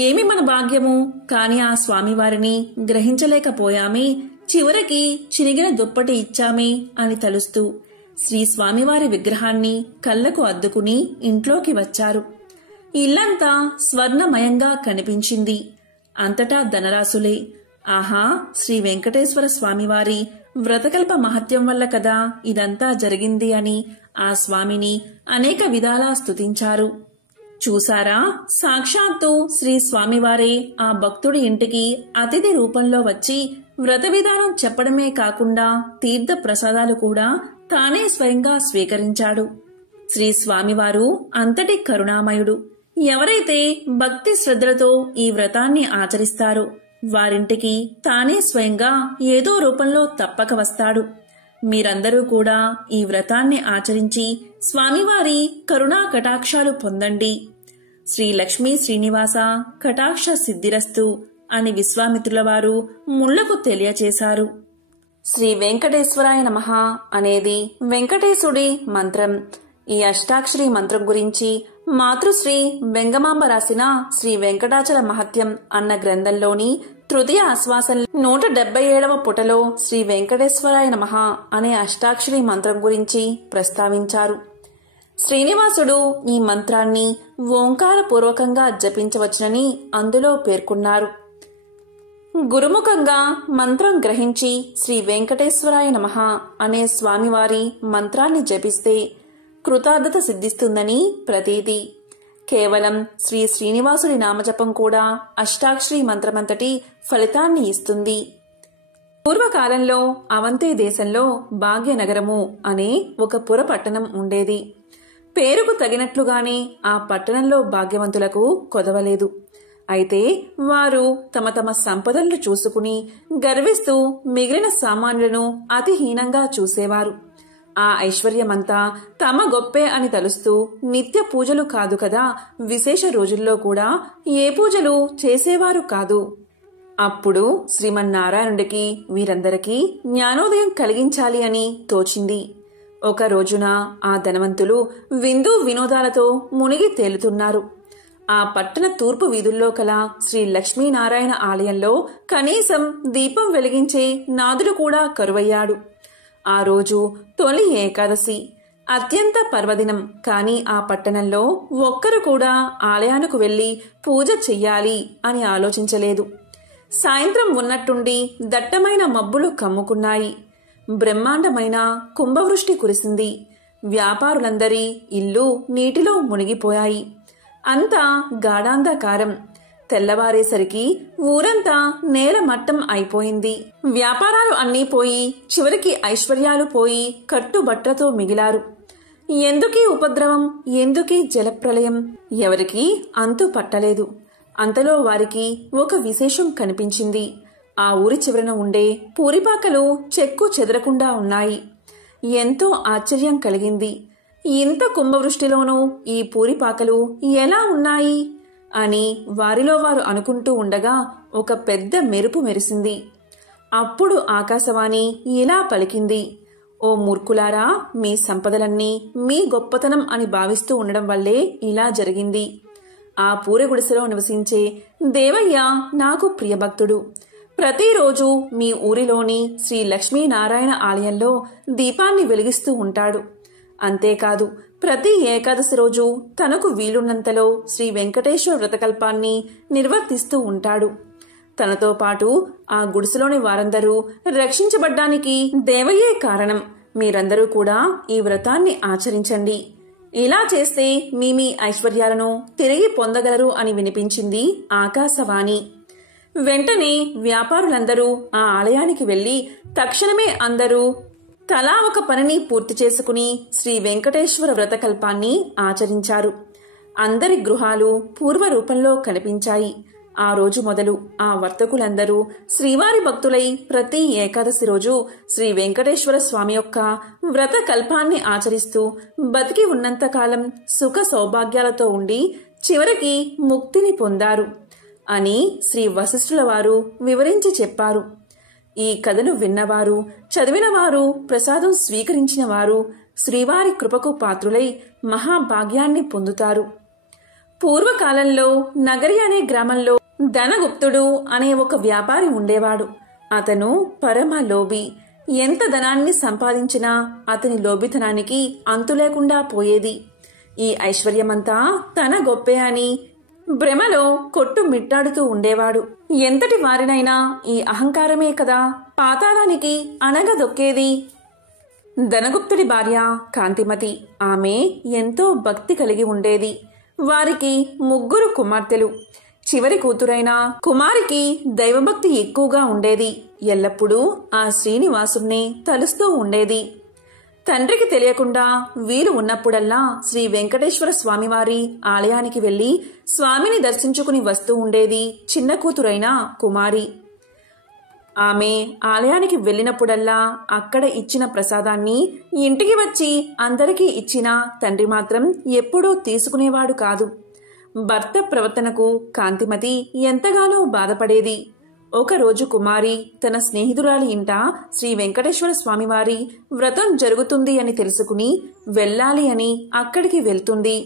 ఏమి మన భాగ్యము! కాని ఆ స్వామివారిని గ్రహించలేకపోయామే. చివరికి చిరిగిన దుప్పటి ఇచ్చామే అని తలుస్తూ శ్రీ స్వామివారి విగ్రహాన్ని కళ్లకు అద్దుకుని ఇంట్లోకి వచ్చారు. ఇల్లంతా స్వర్ణమయంగా కనిపించింది. అంతటా ధనరాశులే. ఆహా, శ్రీ వెంకటేశ్వర స్వామివారి వ్రతకల్ప మహత్యం వల్ల కదా ఇదంతా జరిగింది అని ఆ స్వామిని అనేక విధాలా స్తుతించారు. చూసారా, సాక్షాత్తు శ్రీ స్వామివారే ఆ భక్తుడి ఇంటికి అతిథి రూపంలో వచ్చి వ్రత విధానం చెప్పడమే కాకుండా తీర్థ ప్రసాదాలు కూడా తానే స్వయంగా స్వీకరించాడు. శ్రీ స్వామివారు అంతటి కరుణామయుడు. ఎవరైతే భక్తి శ్రద్ధలతో ఈ వ్రతాన్ని ఆచరిస్తారో వారింటికి తానే స్వయంగా ఏదో రూపంలో తప్పక వస్తాడు. మీరందరూ కూడా ఈ వ్రతాన్ని ఆచరించి స్వామివారి కరుణా కటాక్షాలు పొందండి. శ్రీ లక్ష్మీ శ్రీనివాస కటాక్ష సిద్ధిరస్తు అని విశ్వామిత్రుల వారు ముళ్లకు తెలియచేశారు. శ్రీ వెంకటేశ్వరాయ నమః అనేది వెంకటేశుడి మంత్రం. ఈ అష్టాక్షరి మంత్రం గురించి మాతృశ్రీ వెంగమాంబ రాసిన శ్రీ వెంకటాచల మహత్యం అన్న గ్రంథంలోని తృతీయ ఆశ్వాసం 177వ పుటలో శ్రీ వెంకటేశ్వరాయ నమః అనే అష్టాక్షరి మంత్రం గురించి ప్రస్తావించారు. శ్రీనివాసుడు ఈ మంత్రాన్ని ఓంకారపూర్వకంగా జపించవచ్చునని అందులో పేర్కొన్నారు. గురుముఖంగా మంత్రం గ్రహించి శ్రీ వెంకటేశ్వరాయ నమః అనే స్వామివారి మంత్రాన్ని జపిస్తే కృతార్థత సిద్ధిస్తుందని ప్రతీతి. కేవలం శ్రీ శ్రీనివాసుడి నామజపం కూడా అష్టాక్షరి మంత్రమంతటి ఫలితాన్ని ఇస్తుంది. పూర్వకాలంలో అవంతి దేశంలో భాగ్యనగరము అనే ఒక పురపట్టణం ఉండేది. పేరుకు తగినట్లుగానే ఆ పట్టణంలో భాగ్యవంతులకు కొదవలేదు. అయితే వారు తమ తమ సంపదలను చూసుకుని గర్విస్తూ మిగిలిన సామాన్యులను అతిహీనంగా చూసేవారు. ఆ ఐశ్వర్యమంతా తమ గొప్పే అని తలుస్తూ నిత్య పూజలు కాదు కదా, విశేష రోజుల్లో కూడా ఏ పూజలు చేసేవారు కాదు. అప్పుడు శ్రీమన్నారాయణుడికి వీరందరికీ జ్ఞానోదయం కలిగించాలి అని తోచింది. ఒక రోజున ఆ ధనవంతులు విందు వినోదాలతో మునిగి తేలుతున్నారు. ఆ పట్టణ తూర్పు వీధుల్లో కల శ్రీ లక్ష్మీనారాయణ ఆలయంలో కనీసం దీపం వెలిగించే నాదుడు కూడా కరువయ్యాడు. ఆ రోజు తొలి ఏకాదశి, అత్యంత పర్వదినం. కాని ఆ పట్టణంలో ఒక్కరు కూడా ఆలయానికి వెళ్లి పూజ చెయ్యాలి అని ఆలోచించలేదు. సాయంత్రం ఉన్నట్టుండి దట్టమైన మబ్బులు కమ్ముకున్నాయి. బ్రహ్మాండమైన కుంభవృష్టి కురిసింది. వ్యాపారులందరి ఇల్లు నీటిలో మునిగిపోయాయి. అంతా గాఢాంధకారం. తెల్లవారేసరికి ఊరంతా నేల మట్టం అయిపోయింది. వ్యాపారాలు అన్నీ పోయి చివరికి ఐశ్వర్యాలు పోయి కట్టుబట్టలతో మిగిలారు. ఎందుకీ ఉపద్రవం, ఎందుకీ జలప్రలయం, ఎవరికీ అంతు పట్టలేదు. అంతలో వారికి ఒక విశేషం కనిపించింది. ఆ ఊరి చివరన ఉండే పూరిపాకలు చెక్కు చెదరకుండా ఉన్నాయి. ఎంతో ఆశ్చర్యం కలిగింది. ఇంత కుంభవృష్టిలోనూ ఈ పూరిపాకలు ఎలా ఉన్నాయి అని వారిలో వారు అనుకుంటూ ఉండగా ఒక పెద్ద మెరుపు మెరిసింది. అప్పుడు ఆకాశవాణి ఇలా పలికింది, ఓ మూర్ఖులారా, మీ సంపదలన్నీ మీ గొప్పతనం అని భావిస్తూ ఉండడం వల్లే ఇలా జరిగింది. ఆ పూరి గుడిసెలో నివసించే దేవయ్య నాకు ప్రియభక్తుడు. ప్రతిరోజు మీ ఊరిలోని శ్రీ లక్ష్మీనారాయణ ఆలయంలో దీపాన్ని వెలిగిస్తూ ఉంటాడు. అంతేకాదు, ప్రతి ఏకాదశి రోజు తనకు వీలున్నంతలో శ్రీ వెంకటేశ్వర వ్రతకల్పాన్ని నిర్వర్తిస్తూ ఉంటాడు. తనతో పాటు ఆ గుడిసెలోని వారందరూ రక్షించబడ్డానికి దేవయ్యే కారణం. మీరందరూ కూడా ఈ వ్రతాన్ని ఆచరించండి. ఇలా చేస్తే మీ ఐశ్వర్యాలను తిరిగి పొందగలరు అని వినిపించింది ఆకాశవాణి. వెంటనే వ్యాపారులందరూ ఆ ఆలయానికి వెళ్లి తక్షణమే అందరూ తలా ఒక పనిని పూర్తి చేసుకుని శ్రీ వెంకటేశ్వర వ్రతకల్పాన్ని ఆచరించారు. అందరి గృహాలు పూర్వరూపంలో కనిపించాయి. ఆ రోజు మొదలు ఆ వర్తకులందరూ శ్రీవారి భక్తులై ప్రతి ఏకాదశి రోజు శ్రీ వెంకటేశ్వర స్వామి యొక్క వ్రత కల్పాన్ని ఆచరిస్తూ బతికి ఉన్నంతకాలం సుఖ సౌభాగ్యాలతో ఉండి చివరికి ముక్తిని పొందారు అని శ్రీ వశిష్ఠుల వారు వివరించి చెప్పారు. ఈ కథను విన్నవారు, చదివినవారు, ప్రసాదం స్వీకరించిన వారు శ్రీవారి కృపకు పాత్రులై మహాభాగ్యాన్ని పొందుతారు. పూర్వకాలంలో నగరి అనే గ్రామంలో ధనగుప్తుడు అనే ఒక వ్యాపారి ఉండేవాడు. అతను పరమ లోభి. ఎంత ధనాన్ని సంపాదించినా అతని లోభితనానికి అంతులేకుండా పోయేది. ఈ ఐశ్వర్యమంతా తన గొప్పే అని భ్రమలో కొట్టు మిట్టాడుతూ ఉండేవాడు. ఎంతటి వారినైనా ఈ అహంకారమే కదా పాతాళానికి అనగదొక్కేది. ధనగుప్తుడి భార్య కాంతిమతి. ఆమె ఎంతో భక్తి కలిగి ఉండేది. వారికి 3 కుమార్తెలు. చివరి కూతురైన కుమారికి దైవభక్తి ఎక్కువగా ఉండేది. ఎల్లప్పుడూ ఆ శ్రీనివాసుణ్ణి తలుస్తూ ఉండేది. తండ్రికి తెలియకుండా వీలు ఉన్నప్పుడల్లా శ్రీ వెంకటేశ్వర స్వామివారి ఆలయానికి వెళ్లి స్వామిని దర్శించుకుని వస్తూ ఉండేది చిన్న కూతురైన కుమారి. ఆమె ఆలయానికి వెళ్లినప్పుడల్లా అక్కడ ఇచ్చిన ప్రసాదాన్ని ఇంటికి వచ్చి అందరికీ ఇచ్చినా తండ్రి మాత్రం ఎప్పుడూ తీసుకునేవాడు కాదు. భర్త ప్రవర్తనకు కాంతిమతి ఎంతగానో బాధపడేది. ఒకరోజు కుమారి తన స్నేహితురాలి ఇంట శ్రీ వెంకటేశ్వర స్వామివారి వ్రతం జరుగుతుంది అని తెలుసుకుని వెళ్ళాలి అని అక్కడికి వెళ్తుంది.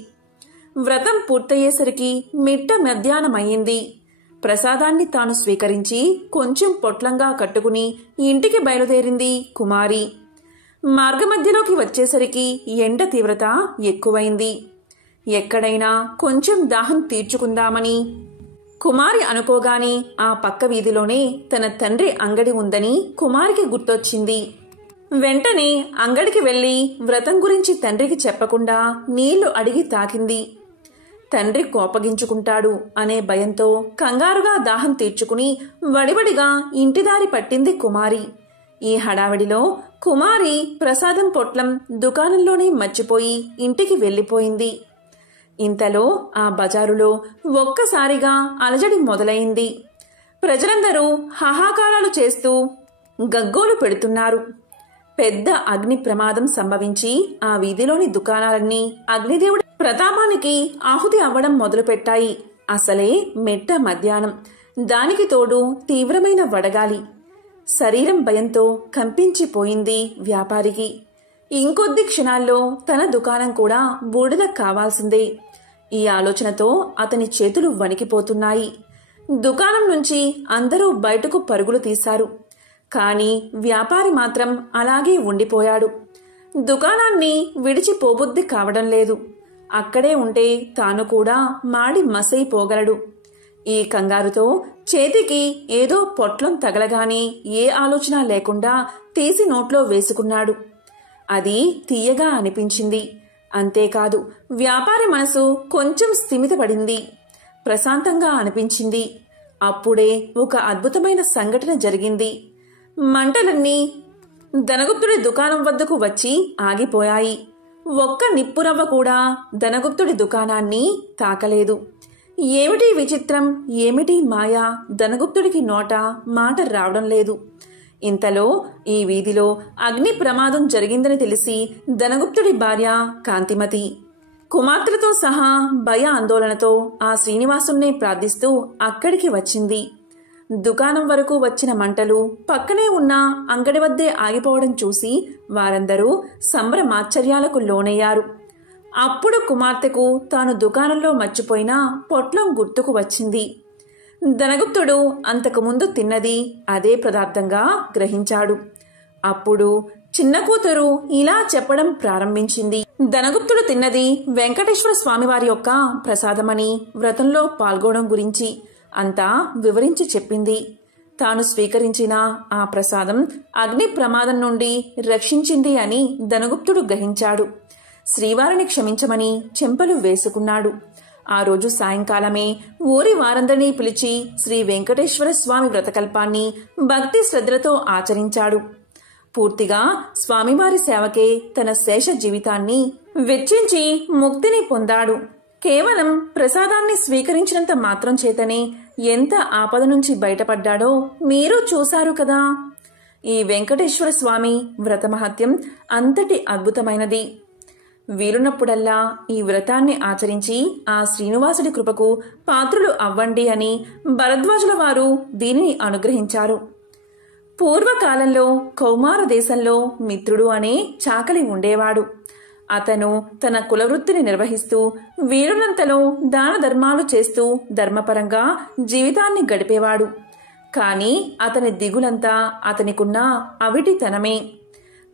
వ్రతం పూర్తయ్యేసరికి మిట్ట మధ్యాహ్నమయ్యింది. ప్రసాదాన్ని తాను స్వీకరించి కొంచెం పొట్లంగా కట్టుకుని ఇంటికి బయలుదేరింది కుమారి. మార్గమధ్యలోకి వచ్చేసరికి ఎండ తీవ్రత ఎక్కువైంది. ఎక్కడైనా కొంచెం దాహం తీర్చుకుందామని కుమారి అనుకోగానే ఆ పక్క వీధిలోనే తన తండ్రి అంగడి ఉందని కుమారికి గుర్తొచ్చింది. వెంటనే అంగడికి వెళ్లి వ్రతం గురించి తండ్రికి చెప్పకుండా నీళ్లు అడిగి తాకింది. తండ్రి కోపగించుకుంటాడు అనే భయంతో కంగారుగా దాహం తీర్చుకుని వడివడిగా ఇంటిదారి పట్టింది కుమారి. ఈ హడావిడిలో కుమారి ప్రసాదం పొట్లం దుకాణంలోనే మర్చిపోయి ఇంటికి వెళ్లిపోయింది. ఇంతలో ఆ బజారులో ఒక్కసారిగా అలజడి మొదలైంది. ప్రజలందరూ హాహాకారాలు చేస్తూ గగ్గోలు పెడుతున్నారు. పెద్ద అగ్ని ప్రమాదం సంభవించి ఆ వీధిలోని దుకాణాలన్నీ అగ్నిదేవుడి ప్రతాపానికి ఆహుతి అవ్వడం మొదలుపెట్టాయి. అసలే మెట్ట మధ్యాహ్నం. దానికి తోడు తీవ్రమైన వడగాలి. శరీరం భయంతో కంపించిపోయింది వ్యాపారికి. ఇంకొద్ది క్షణాల్లో తన దుకాణం కూడా బూడిద కావాల్సిందే. ఈ ఆలోచనతో అతని చేతులు వణికిపోతున్నాయి. దుకాణం నుంచి అందరూ బయటకు పరుగులు తీశారు. కాని వ్యాపారి మాత్రం అలాగే ఉండిపోయాడు. దుకాణాన్ని విడిచిపోబుద్ధి కావడం లేదు. అక్కడే ఉంటే తాను కూడా మాడి మసైపోగలడు. ఈ కంగారుతో చేతికి ఏదో పొట్లం తగలగానే ఏ ఆలోచన లేకుండా తీసి నోట్లో వేసుకున్నాడు. అది తీయగా అనిపించింది. అంతేకాదు వ్యాపారి మనసు కొంచెం స్థిమితపడింది. ప్రశాంతంగా అనిపించింది. అప్పుడే ఒక అద్భుతమైన సంఘటన జరిగింది. మంటలన్నీ ధనగుప్తుడి దుకాణం వద్దకు వచ్చి ఆగిపోయాయి. ఒక్క నిప్పురవ్వ కూడా ధనగుప్తుడి దుకాణాన్ని తాకలేదు. ఏమిటి విచిత్రం, ఏమిటి మాయా? ధనగుప్తుడికి నోట మాట రావడం లేదు. ఇంతలో ఈ వీధిలో అగ్ని ప్రమాదం జరిగిందని తెలిసి ధనగుప్తుడి భార్య కాంతిమతి కుమార్తెలతో సహా భయ ఆందోళనతో ఆ శ్రీనివాసుణ్ణి ప్రార్థిస్తూ అక్కడికి వచ్చింది. దుకాణం వరకు వచ్చిన మంటలు పక్కనే ఉన్న అంగడి వద్దే ఆగిపోవడం చూసి వారందరూ సంభ్రమాశ్చర్యాలకు లోనయ్యారు. అప్పుడు కుమార్తెకు తాను దుకాణంలో మర్చిపోయిన పొట్లం గుర్తుకు వచ్చింది. ధనగుప్తుడు అంతకుముందు తిన్నది అదే పదార్థంగా గ్రహించాడు. అప్పుడు చిన్న కూతురు ఇలా చెప్పడం ప్రారంభించింది. ధనగుప్తుడు తిన్నది వెంకటేశ్వర స్వామివారి యొక్క ప్రసాదమని, వ్రతంలో పాల్గొనడం గురించి అంతా వివరించి చెప్పింది. తాను స్వీకరించిన ఆ ప్రసాదం అగ్ని ప్రమాదం నుండి రక్షించింది అని ధనగుప్తుడు గ్రహించాడు. శ్రీవారిని క్షమించమని చెంపలు వేసుకున్నాడు. ఆ రోజు సాయంకాలమే ఊరి వారందరినీ పిలిచి శ్రీ వెంకటేశ్వర స్వామి వ్రతకల్పాన్ని భక్తి శ్రద్ధలతో ఆచరించాడు. పూర్తిగా స్వామివారి సేవకే తన శేష జీవితాన్ని వెచ్చించి ముక్తిని పొందాడు. కేవలం ప్రసాదాన్ని స్వీకరించినంత మాత్రం చేతనే ఎంత ఆపద నుంచి బయటపడ్డాడో మీరు చూశారు కదా. ఈ వెంకటేశ్వర స్వామి వ్రతమహత్యం అంతటి అద్భుతమైనది. వీలున్నప్పుడల్లా ఈ వ్రతాన్ని ఆచరించి ఆ శ్రీనివాసుడి కృపకు పాత్రులు అవ్వండి అని భరద్వాజుల వారు దీనిని అనుగ్రహించారు. పూర్వకాలంలో కౌమార దేశంలో మిత్రుడు అనే చాకలి ఉండేవాడు. అతను తన కులవృత్తిని నిర్వహిస్తూ వీలున్నంతలో దాన ధర్మాలు చేస్తూ ధర్మపరంగా జీవితాన్ని గడిపేవాడు. కాని అతని దిగులంతా అతనికున్న అవిటితనమే.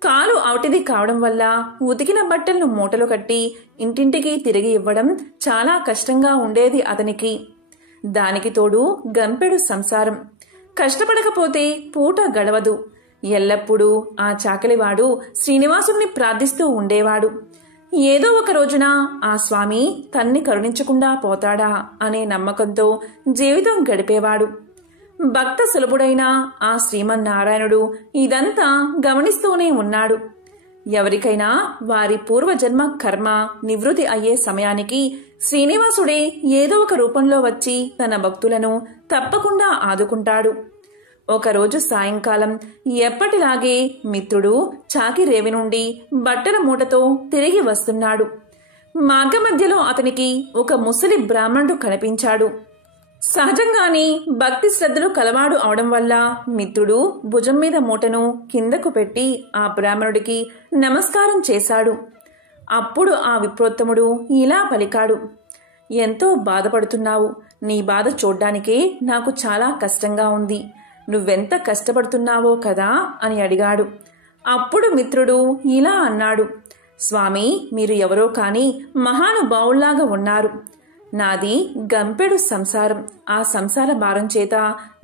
కాలు అవటిది కావడం వల్ల ఉతికిన బట్టలను మూటలు కట్టి ఇంటింటికి తిరిగి ఇవ్వడం చాలా కష్టంగా ఉండేది అతనికి. దానికి తోడు గంపెడు సంసారం. కష్టపడకపోతే పూట గడవదు. ఎల్లప్పుడూ ఆ చాకలివాడు శ్రీనివాసుణ్ణి ప్రార్థిస్తూ ఉండేవాడు. ఏదో ఒక రోజున ఆ స్వామి తన్ని కరుణించకుండా పోతాడా అనే నమ్మకంతో జీవితం గడిపేవాడు. భక్త సులభుడైన ఆ శ్రీమన్నారాయణుడు ఇదంతా గమనిస్తూనే ఉన్నాడు. ఎవరికైనా వారి పూర్వజన్మ కర్మ నివృత్తి అయ్యే సమయానికి శ్రీనివాసుడే ఏదో ఒక రూపంలో వచ్చి తన భక్తులను తప్పకుండా ఆదుకుంటాడు. ఒకరోజు సాయంకాలం ఎప్పటిలాగే మిత్రుడు చాకిరేవి నుండి బట్టల మూటతో తిరిగి వస్తున్నాడు. మార్గమధ్యలో అతనికి ఒక ముసలి బ్రాహ్మణుడు కనిపించాడు. సహజంగానే భక్తి శ్రద్ధలు కలవాడు అవడం వల్ల మిత్రుడు భుజం మీద మూటను కిందకు పెట్టి ఆ బ్రాహ్మణుడికి నమస్కారం చేశాడు. అప్పుడు ఆ విప్రోత్తముడు ఇలా పలికాడు, ఎంతో బాధపడుతున్నావు. నీ బాధ చూడ్డానికే నాకు చాలా కష్టంగా ఉంది. నువ్వెంత కష్టపడుతున్నావో కదా అని అడిగాడు. అప్పుడు మిత్రుడు ఇలా అన్నాడు, స్వామి, మీరు ఎవరో కాని మహానుభావుల్లాగా ఉన్నారు. నాది గంపెడు సంసారం. ఆ సంసార భారం చేత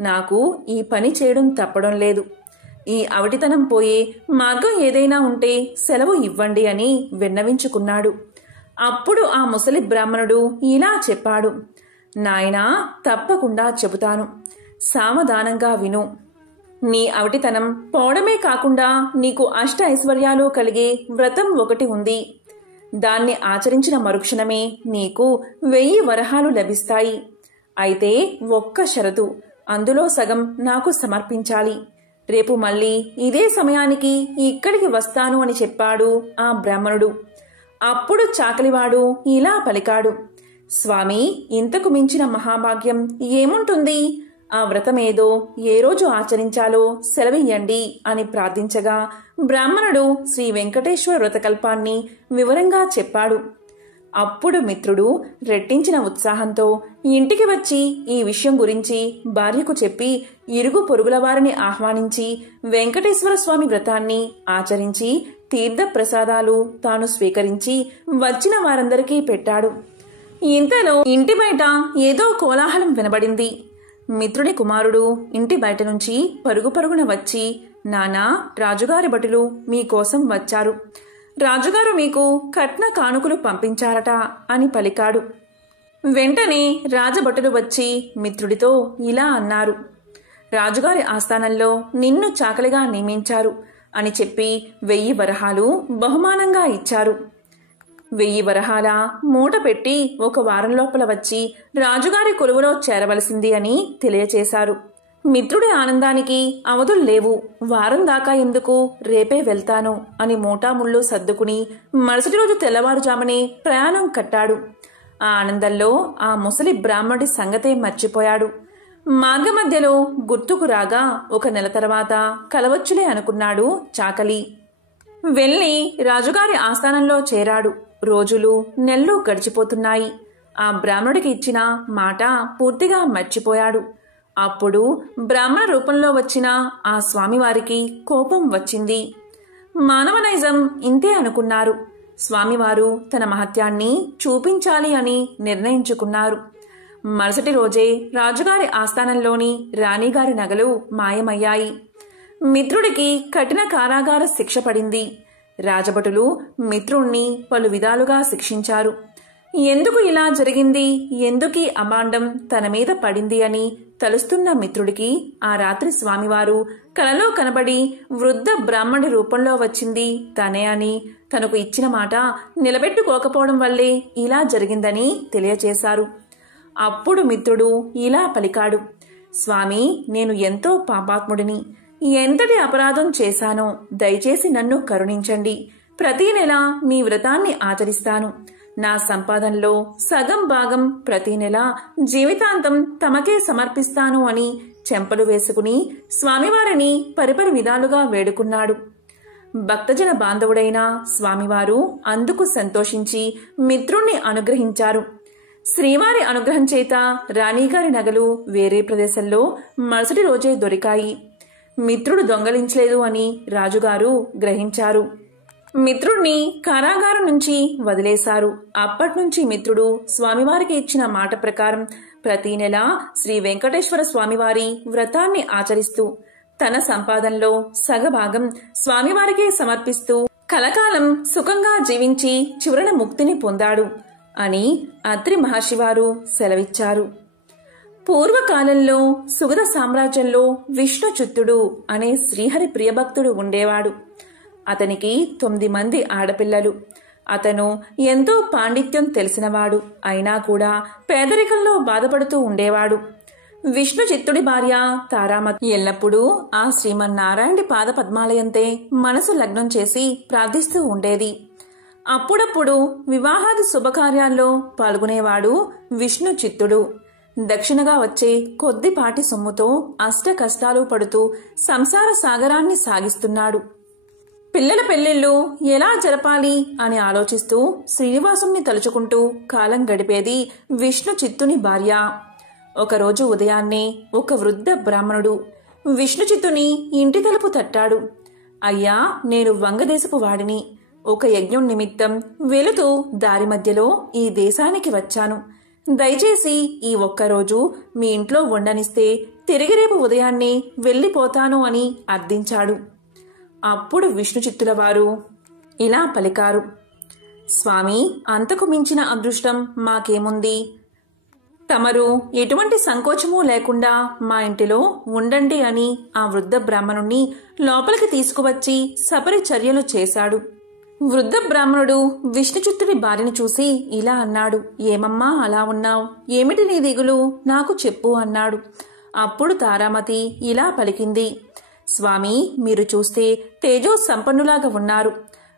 నాకు ఈ పని చేయడం తప్పడం లేదు. ఈ అవటితనం పోయే మార్గం ఏదైనా ఉంటే సెలవు ఇవ్వండి అని విన్నవించుకున్నాడు. అప్పుడు ఆ ముసలి బ్రాహ్మణుడు ఇలా చెప్పాడు, నాయనా, తప్పకుండా చెబుతాను. సావధానంగా విను. నీ అవటితనం పోవడమే కాకుండా నీకు అష్ట ఐశ్వర్యాలు కలిగే వ్రతం ఒకటి ఉంది. దాన్ని ఆచరించిన మరుక్షణమే నీకు 1000 వరహాలు లభిస్తాయి. అయితే ఒక్క షరతు, అందులో సగం నాకు సమర్పించాలి. రేపు మళ్ళీ ఇదే సమయానికి ఇక్కడికి వస్తాను అని చెప్పాడు ఆ బ్రాహ్మణుడు. అప్పుడు చాకలివాడు ఇలా పలికాడు, స్వామి, ఇంతకు మించిన మహాభాగ్యం ఏముంటుంది? ఆ వ్రతమేదో ఏ రోజు ఆచరించాలో సెలవియ్యండి అని ప్రార్థించగా బ్రాహ్మణుడు శ్రీ వెంకటేశ్వర వ్రతకల్పాన్ని వివరంగా చెప్పాడు. అప్పుడు మిత్రుడు రెట్టించిన ఉత్సాహంతో ఇంటికి వచ్చి ఈ విషయం గురించి భార్యకు చెప్పి ఇరుగు పొరుగుల వారిని ఆహ్వానించి వెంకటేశ్వర స్వామి వ్రతాన్ని ఆచరించి తీర్థ ప్రసాదాలు తాను స్వీకరించి వచ్చిన వారందరికీ పెట్టాడు. ఇంతలో ఇంటి బయట ఏదో కోలాహలం వినబడింది. మిత్రుడి కుమారుడు ఇంటి బయట నుంచి పరుగు పరుగున వచ్చి, నానా, రాజుగారి భటులు మీకోసం వచ్చారు. రాజుగారు మీకు కట్న కానుకలు పంపించారట అని పలికాడు. వెంటనే రాజభటులు వచ్చి మిత్రుడితో ఇలా అన్నారు, రాజుగారి ఆస్థానంలో నిన్ను చాకలిగా నియమించారు అని చెప్పి 1000 వరహాలు బహుమానంగా ఇచ్చారు. 1000 వరహాల మూట పెట్టి ఒక వారం లోపల వచ్చి రాజుగారి కొలువులో చేరవలసింది అని తెలియచేశారు. మిత్రుడి ఆనందానికి అవధులు లేవు. వారం దాకా ఎందుకు, రేపే వెళ్తాను అని మూటాముళ్ళు సర్దుకుని మరుసటి రోజు తెల్లవారుజామునే ప్రయాణం కట్టాడు. ఆ ఆనందంలో ఆ ముసలి బ్రాహ్మణుడి సంగతే మర్చిపోయాడు. మార్గమధ్యలో గుర్తుకు రాగా 1 నెల తర్వాత కలవచ్చులే అనుకున్నాడు చాకలి. వెళ్ళి రాజుగారి ఆస్థానంలో చేరాడు. రోజులు నెలలు గడిచిపోతున్నాయి. ఆ బ్రాహ్మణుడికి ఇచ్చిన మాట పూర్తిగా మర్చిపోయాడు. అప్పుడు బ్రాహ్మణ రూపంలో వచ్చిన ఆ స్వామివారికి కోపం వచ్చింది. మానవ నైజం ఇంతే అనుకున్నారు. స్వామివారు తన మహత్యాన్ని చూపించాలి అని నిర్ణయించుకున్నారు. మరుసటి రోజే రాజుగారి ఆస్థానంలోని రాణిగారి నగలు మాయమయ్యాయి. మిత్రుడికి కఠిన కారాగార శిక్ష పడింది. రాజభటులు మిత్రుణ్ణి పలు విధాలుగా శిక్షించారు. ఎందుకు ఇలా జరిగింది, ఎందుకీ అభాండం తన మీద పడింది అని తలుస్తున్న మిత్రుడికి ఆ రాత్రి స్వామివారు కలలో కనబడి వృద్ధ బ్రాహ్మణుడి రూపంలో వచ్చింది తనే అని, తనకు ఇచ్చిన మాట నిలబెట్టుకోకపోవడం వల్లే ఇలా జరిగిందని తెలియచేశారు. అప్పుడు మిత్రుడు ఇలా పలికాడు, స్వామి, నేను ఎంతో పాపాత్ముడిని, ఎంతటి అపరాధం చేశానో దయచేసి నన్ను కరుణించండి. ప్రతి నెల మీ వ్రతాన్ని ఆచరిస్తాను. నా సంపాదనలో సగం భాగం ప్రతి నెల జీవితాంతం తమకే సమర్పిస్తాను అని చెంపలు వేసుకుని స్వామివారిని పరిపరి విధాలుగా వేడుకున్నాడు. భక్తజన బాంధవుడైన స్వామివారు అందుకు సంతోషించి మిత్రుణ్ణి అనుగ్రహించారు. శ్రీవారి అనుగ్రహం చేత రాణిగారి నగలు వేరే ప్రదేశంలో మరుసటి రోజే దొరికాయి. మిత్రుడు దొంగలించలేదు అని రాజుగారు గ్రహించారు. మిత్రుణ్ణి కారాగారం నుంచి వదిలేశారు. అప్పట్నుంచి మిత్రుడు స్వామివారికి ఇచ్చిన మాట ప్రకారం ప్రతి నెల శ్రీ వెంకటేశ్వర స్వామివారి వ్రతాన్ని ఆచరిస్తూ తన సంపాదనలో సగభాగం స్వామివారికే సమర్పిస్తూ కలకాలం సుఖంగా జీవించి చివరన ముక్తిని పొందాడు అని అత్రి మహర్షివారు సెలవిచ్చారు. పూర్వకాలంలో సుగద సామ్రాజ్యంలో విష్ణుచిత్తుడు అనే శ్రీహరి ప్రియభక్తుడు ఉండేవాడు. అతనికి 9 మంది ఆడపిల్లలు. అతను ఎంతో పాండిత్యం తెలిసినవాడు. అయినా కూడా పేదరికంలో బాధపడుతూ ఉండేవాడు. విష్ణుచిత్తుడి భార్య తారామతి ఎల్లప్పుడూ ఆ శ్రీమన్నారాయణుడి పాద పద్మాలయంతే మనసు లగ్నం చేసి ప్రార్థిస్తూ ఉండేది. అప్పుడప్పుడు వివాహాది శుభకార్యాల్లో పాల్గొనేవాడు విష్ణుచిత్తుడు. దక్షిణగా వచ్చే కొద్దిపాటి సొమ్ముతో అష్ట కష్టాలు పడుతూ సంసార సాగరాన్ని సాగిస్తున్నాడు. పిల్లల పెళ్లిళ్లు ఎలా జరపాలి అని ఆలోచిస్తూ శ్రీనివాసుని తలుచుకుంటూ కాలం గడిపేది విష్ణుచిత్తుని భార్య. ఒకరోజు ఉదయాన్నే ఒక వృద్ధ బ్రాహ్మణుడు విష్ణుచిత్తుని ఇంటి తలుపు తట్టాడు. అయ్యా, నేను వంగదేశపు వాడిని. ఒక యజ్ఞం నిమిత్తం వెళుతూ దారి మధ్యలో ఈ దేశానికి వచ్చాను. దయచేసి ఈ ఒక్కరోజు మీ ఇంట్లో ఉండనిస్తే తిరిగి రేపు ఉదయాన్నే వెళ్ళిపోతాను అని అర్థించాడు. అప్పుడు విష్ణుచిత్తుల వారు ఇలా పలికారు, స్వామి, అంతకు మించిన అదృష్టం మాకేముంది? తమరు ఎటువంటి సంకోచమూ లేకుండా మా ఇంటిలో ఉండండి అని ఆ వృద్ధ బ్రాహ్మణుణ్ణి లోపలికి తీసుకువచ్చి సపరి చర్యలు చేశాడు. వృద్ధ బ్రాహ్మణుడు విష్ణుచిత్తుడి భార్యని చూసి ఇలా అన్నాడు, ఏమమ్మా అలా ఉన్నావు? ఏమిటి నీ దిగులు? నాకు చెప్పు అన్నాడు. అప్పుడు తారామతి ఇలా పలికింది, స్వామి, మీరు చూస్తే తేజో సంపన్నులాగా ఉన్నారు.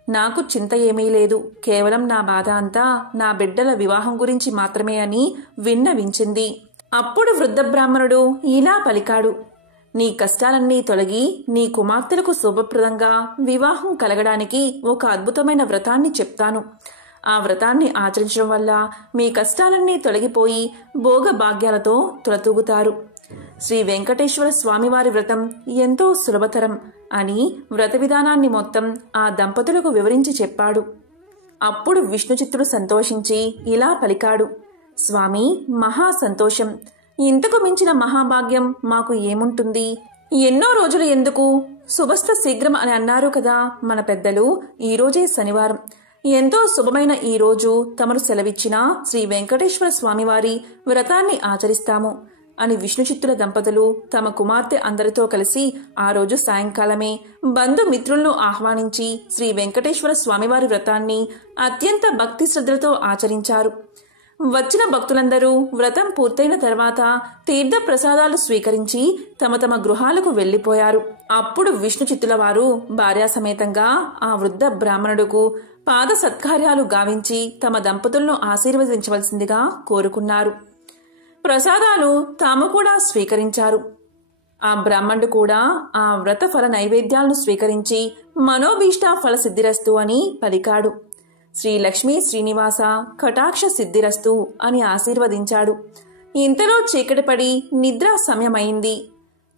నాకు చింత ఏమీ లేదు. కేవలం నా బాధ అంతా నా బిడ్డల వివాహం గురించి మాత్రమే అని విన్నవించింది. అప్పుడు వృద్ధ బ్రాహ్మణుడు ఇలా పలికాడు, నీ కష్టాలన్నీ తొలగి నీ కుమార్తెలకు శుభప్రదంగా వివాహం కలగడానికి ఒక అద్భుతమైన వ్రతాన్ని చెప్తాను. ఆ వ్రతాన్ని ఆచరించడం వల్ల మీ కష్టాలన్నీ తొలగిపోయి భోగ భాగ్యాలతో తులతూగుతారు. శ్రీ వెంకటేశ్వర స్వామివారి వ్రతం ఎంతో సులభతరం అని వ్రత విధానాన్ని మొత్తం ఆ దంపతులకు వివరించి చెప్పాడు. అప్పుడు విష్ణుచిత్తుడు సంతోషించి ఇలా పలికాడు, స్వామి, మహా సంతోషం. ఇంతకు మించిన మహాభాగ్యం మాకు ఏముంటుంది? ఎన్నో రోజులు ఎందుకు, శుభస్థ శీఘ్రం అని అన్నారు కదా మన పెద్దలు. ఈరోజే శనివారం. ఎంతో శుభమైన ఈ రోజు తమరు సెలవిచ్చిన శ్రీ వెంకటేశ్వర స్వామివారి వ్రతాన్ని ఆచరిస్తాము అని విష్ణుచిత్తుల దంపతులు తమ కుమార్తె అందరితో కలిసి ఆ రోజు సాయంకాలమే బంధుమిత్రులను ఆహ్వానించి శ్రీ వెంకటేశ్వర స్వామివారి వ్రతాన్ని అత్యంత భక్తి శ్రద్ధలతో ఆచరించారు. వచ్చిన భక్తులందరూ వ్రతం పూర్తయిన తర్వాత తీర్థ ప్రసాదాలు స్వీకరించి తమ తమ గృహాలకు వెళ్లిపోయారు. అప్పుడు విష్ణుచిత్తుల వారు భార్యాసమేతంగా ఆ వృద్ధ బ్రాహ్మణుడుకు పాద సత్కార్యాలు గావించి తమ దంపతులను ఆశీర్వదించవలసిందిగా కోరుకున్నారు. ప్రసాదాలు తాము కూడా స్వీకరించారు. ఆ బ్రాహ్మణుడు కూడా ఆ వ్రత ఫల నైవేద్యాలను స్వీకరించి మనోభీష్ట ఫల సిద్ధిరస్తు అని పలికాడు. శ్రీ లక్ష్మీ శ్రీనివాస కటాక్ష సిద్ధిరస్తు అని ఆశీర్వదించాడు. ఇంతలో చీకటి పడి నిద్ర సమయమైంది.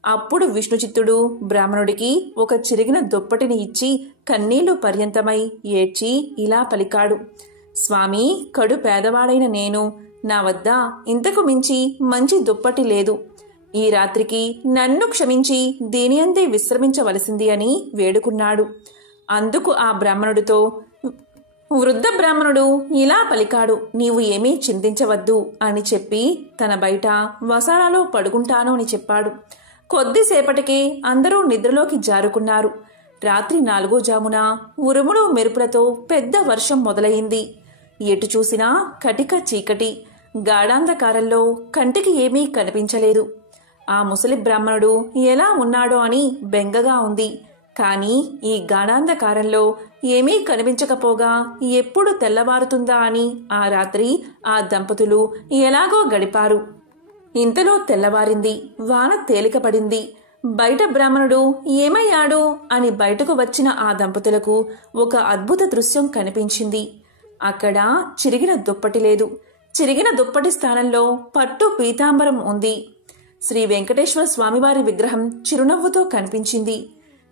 అప్పుడు విష్ణుచిత్తుడు బ్రాహ్మణుడికి ఒక చిరిగిన దుప్పటిని ఇచ్చి కన్నీళ్లు పర్యంతమై ఏడ్చి ఇలా పలికాడు, స్వామి, కడు పేదవాడైన నేను, నా వద్ద ఇంతకు మించి మంచి దుప్పటి లేదు. ఈ రాత్రికి నన్ను క్షమించి దీనియందే విశ్రమించవలసింది అని వేడుకున్నాడు. అందుకు ఆ బ్రాహ్మణుడితో వృద్ధ బ్రాహ్మణుడు ఇలా పలికాడు, నీవు ఏమీ చింతించవద్దు అని చెప్పి తన బయట వసారాలో పడుకుంటాను అని చెప్పాడు. కొద్దిసేపటికి అందరూ నిద్రలోకి జారుకున్నారు. రాత్రి 4వ జామున ఉరుములు మెరుపులతో పెద్ద వర్షం మొదలయింది. ఎటు చూసినా కటిక చీకటి. గాఢాంధకారంలో కంటికి ఏమీ కనిపించలేదు. ఆ ముసలి బ్రాహ్మణుడు ఎలా ఉన్నాడో అని బెంగగా ఉంది. కాని ఈ గాఢాంధకారంలో ఏమీ కనిపించకపోగా ఎప్పుడు తెల్లవారుతుందా అని ఆ రాత్రి ఆ దంపతులు ఎలాగో గడిపారు. ఇంతలో తెల్లవారింది. వాన తేలికపడింది. బయట బ్రాహ్మణుడు ఏమయ్యాడు అని బయటకు వచ్చిన ఆ దంపతులకు ఒక అద్భుత దృశ్యం కనిపించింది. అక్కడ చిరిగిన దుప్పటి లేదు. చిరిగిన దుప్పటి స్థానంలో పట్టు పీతాంబరం ఉంది. శ్రీ వెంకటేశ్వర స్వామివారి విగ్రహం చిరునవ్వుతో కనిపించింది.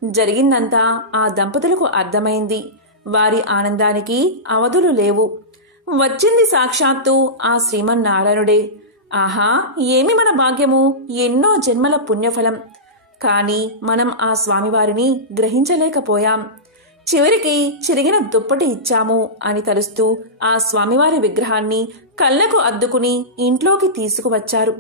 జరిగిందంతా ఆ దంపతులకు అర్థమైంది. వారి ఆనందానికి అవధులు లేవు. వచ్చింది సాక్షాత్తు ఆ శ్రీమన్నారాయణుడే. ఆహా, ఏమి మన భాగ్యము! ఎన్నో జన్మల పుణ్యఫలం. కాని మనం ఆ స్వామివారిని గ్రహించలేకపోయాం. చివరికి చిరిగిన దుప్పటి ఇచ్చాము అని తలుస్తూ ఆ స్వామివారి విగ్రహాన్ని కళ్ళకు అద్దుకుని ఇంట్లోకి తీసుకువచ్చారు.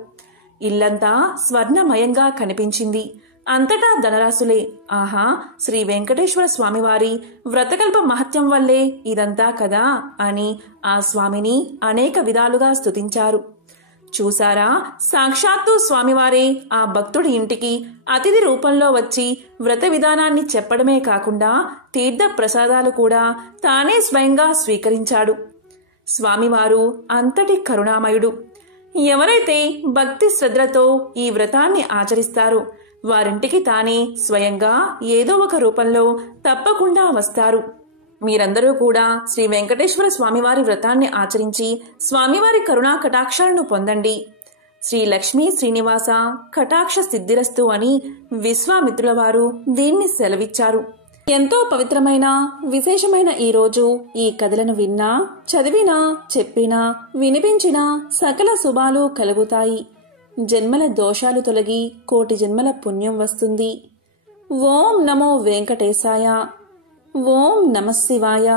ఇల్లంతా స్వర్ణమయంగా కనిపించింది. అంతటా ధనరాశులే. ఆహా, శ్రీ వెంకటేశ్వర స్వామివారి వ్రతకల్ప మహత్యం వల్లే ఇదంతా కదా అని ఆ స్వామిని అనేక విధాలుగా స్తుతించారు. చూసారా, సాక్షాత్తు స్వామివారే ఆ భక్తుడి ఇంటికి అతిథి రూపంలో వచ్చి వ్రత విధానాన్ని చెప్పడమే కాకుండా తీర్థ ప్రసాదాలు కూడా తానే స్వయంగా స్వీకరించాడు. స్వామివారు అంతటి కరుణామయుడు. ఎవరైతే భక్తి శ్రద్ధలతో ఈ వ్రతాన్ని ఆచరిస్తారో వారింటికి తానే స్వయంగా ఏదో ఒక రూపంలో తప్పకుండా వస్తారు. మీరందరూ కూడా శ్రీ వెంకటేశ్వర స్వామివారి వ్రతాన్ని ఆచరించి స్వామివారి కరుణా కటాక్షాలను పొందండి. శ్రీ లక్ష్మీ శ్రీనివాస కటాక్ష సిద్ధిరస్తు అని విశ్వామిత్రుల వారు దీన్ని సెలవిచ్చారు. ఎంతో పవిత్రమైన విశేషమైన ఈ రోజు ఈ కథలను విన్నా, చదివినా, చెప్పినా, వినిపించినా సకల శుభాలు కలుగుతాయి. జన్మల దోషాలు తొలగి కోటి జన్మల పుణ్యం వస్తుంది. ఓం నమో వెంకటేశాయ. ఓం నమః శివాయ.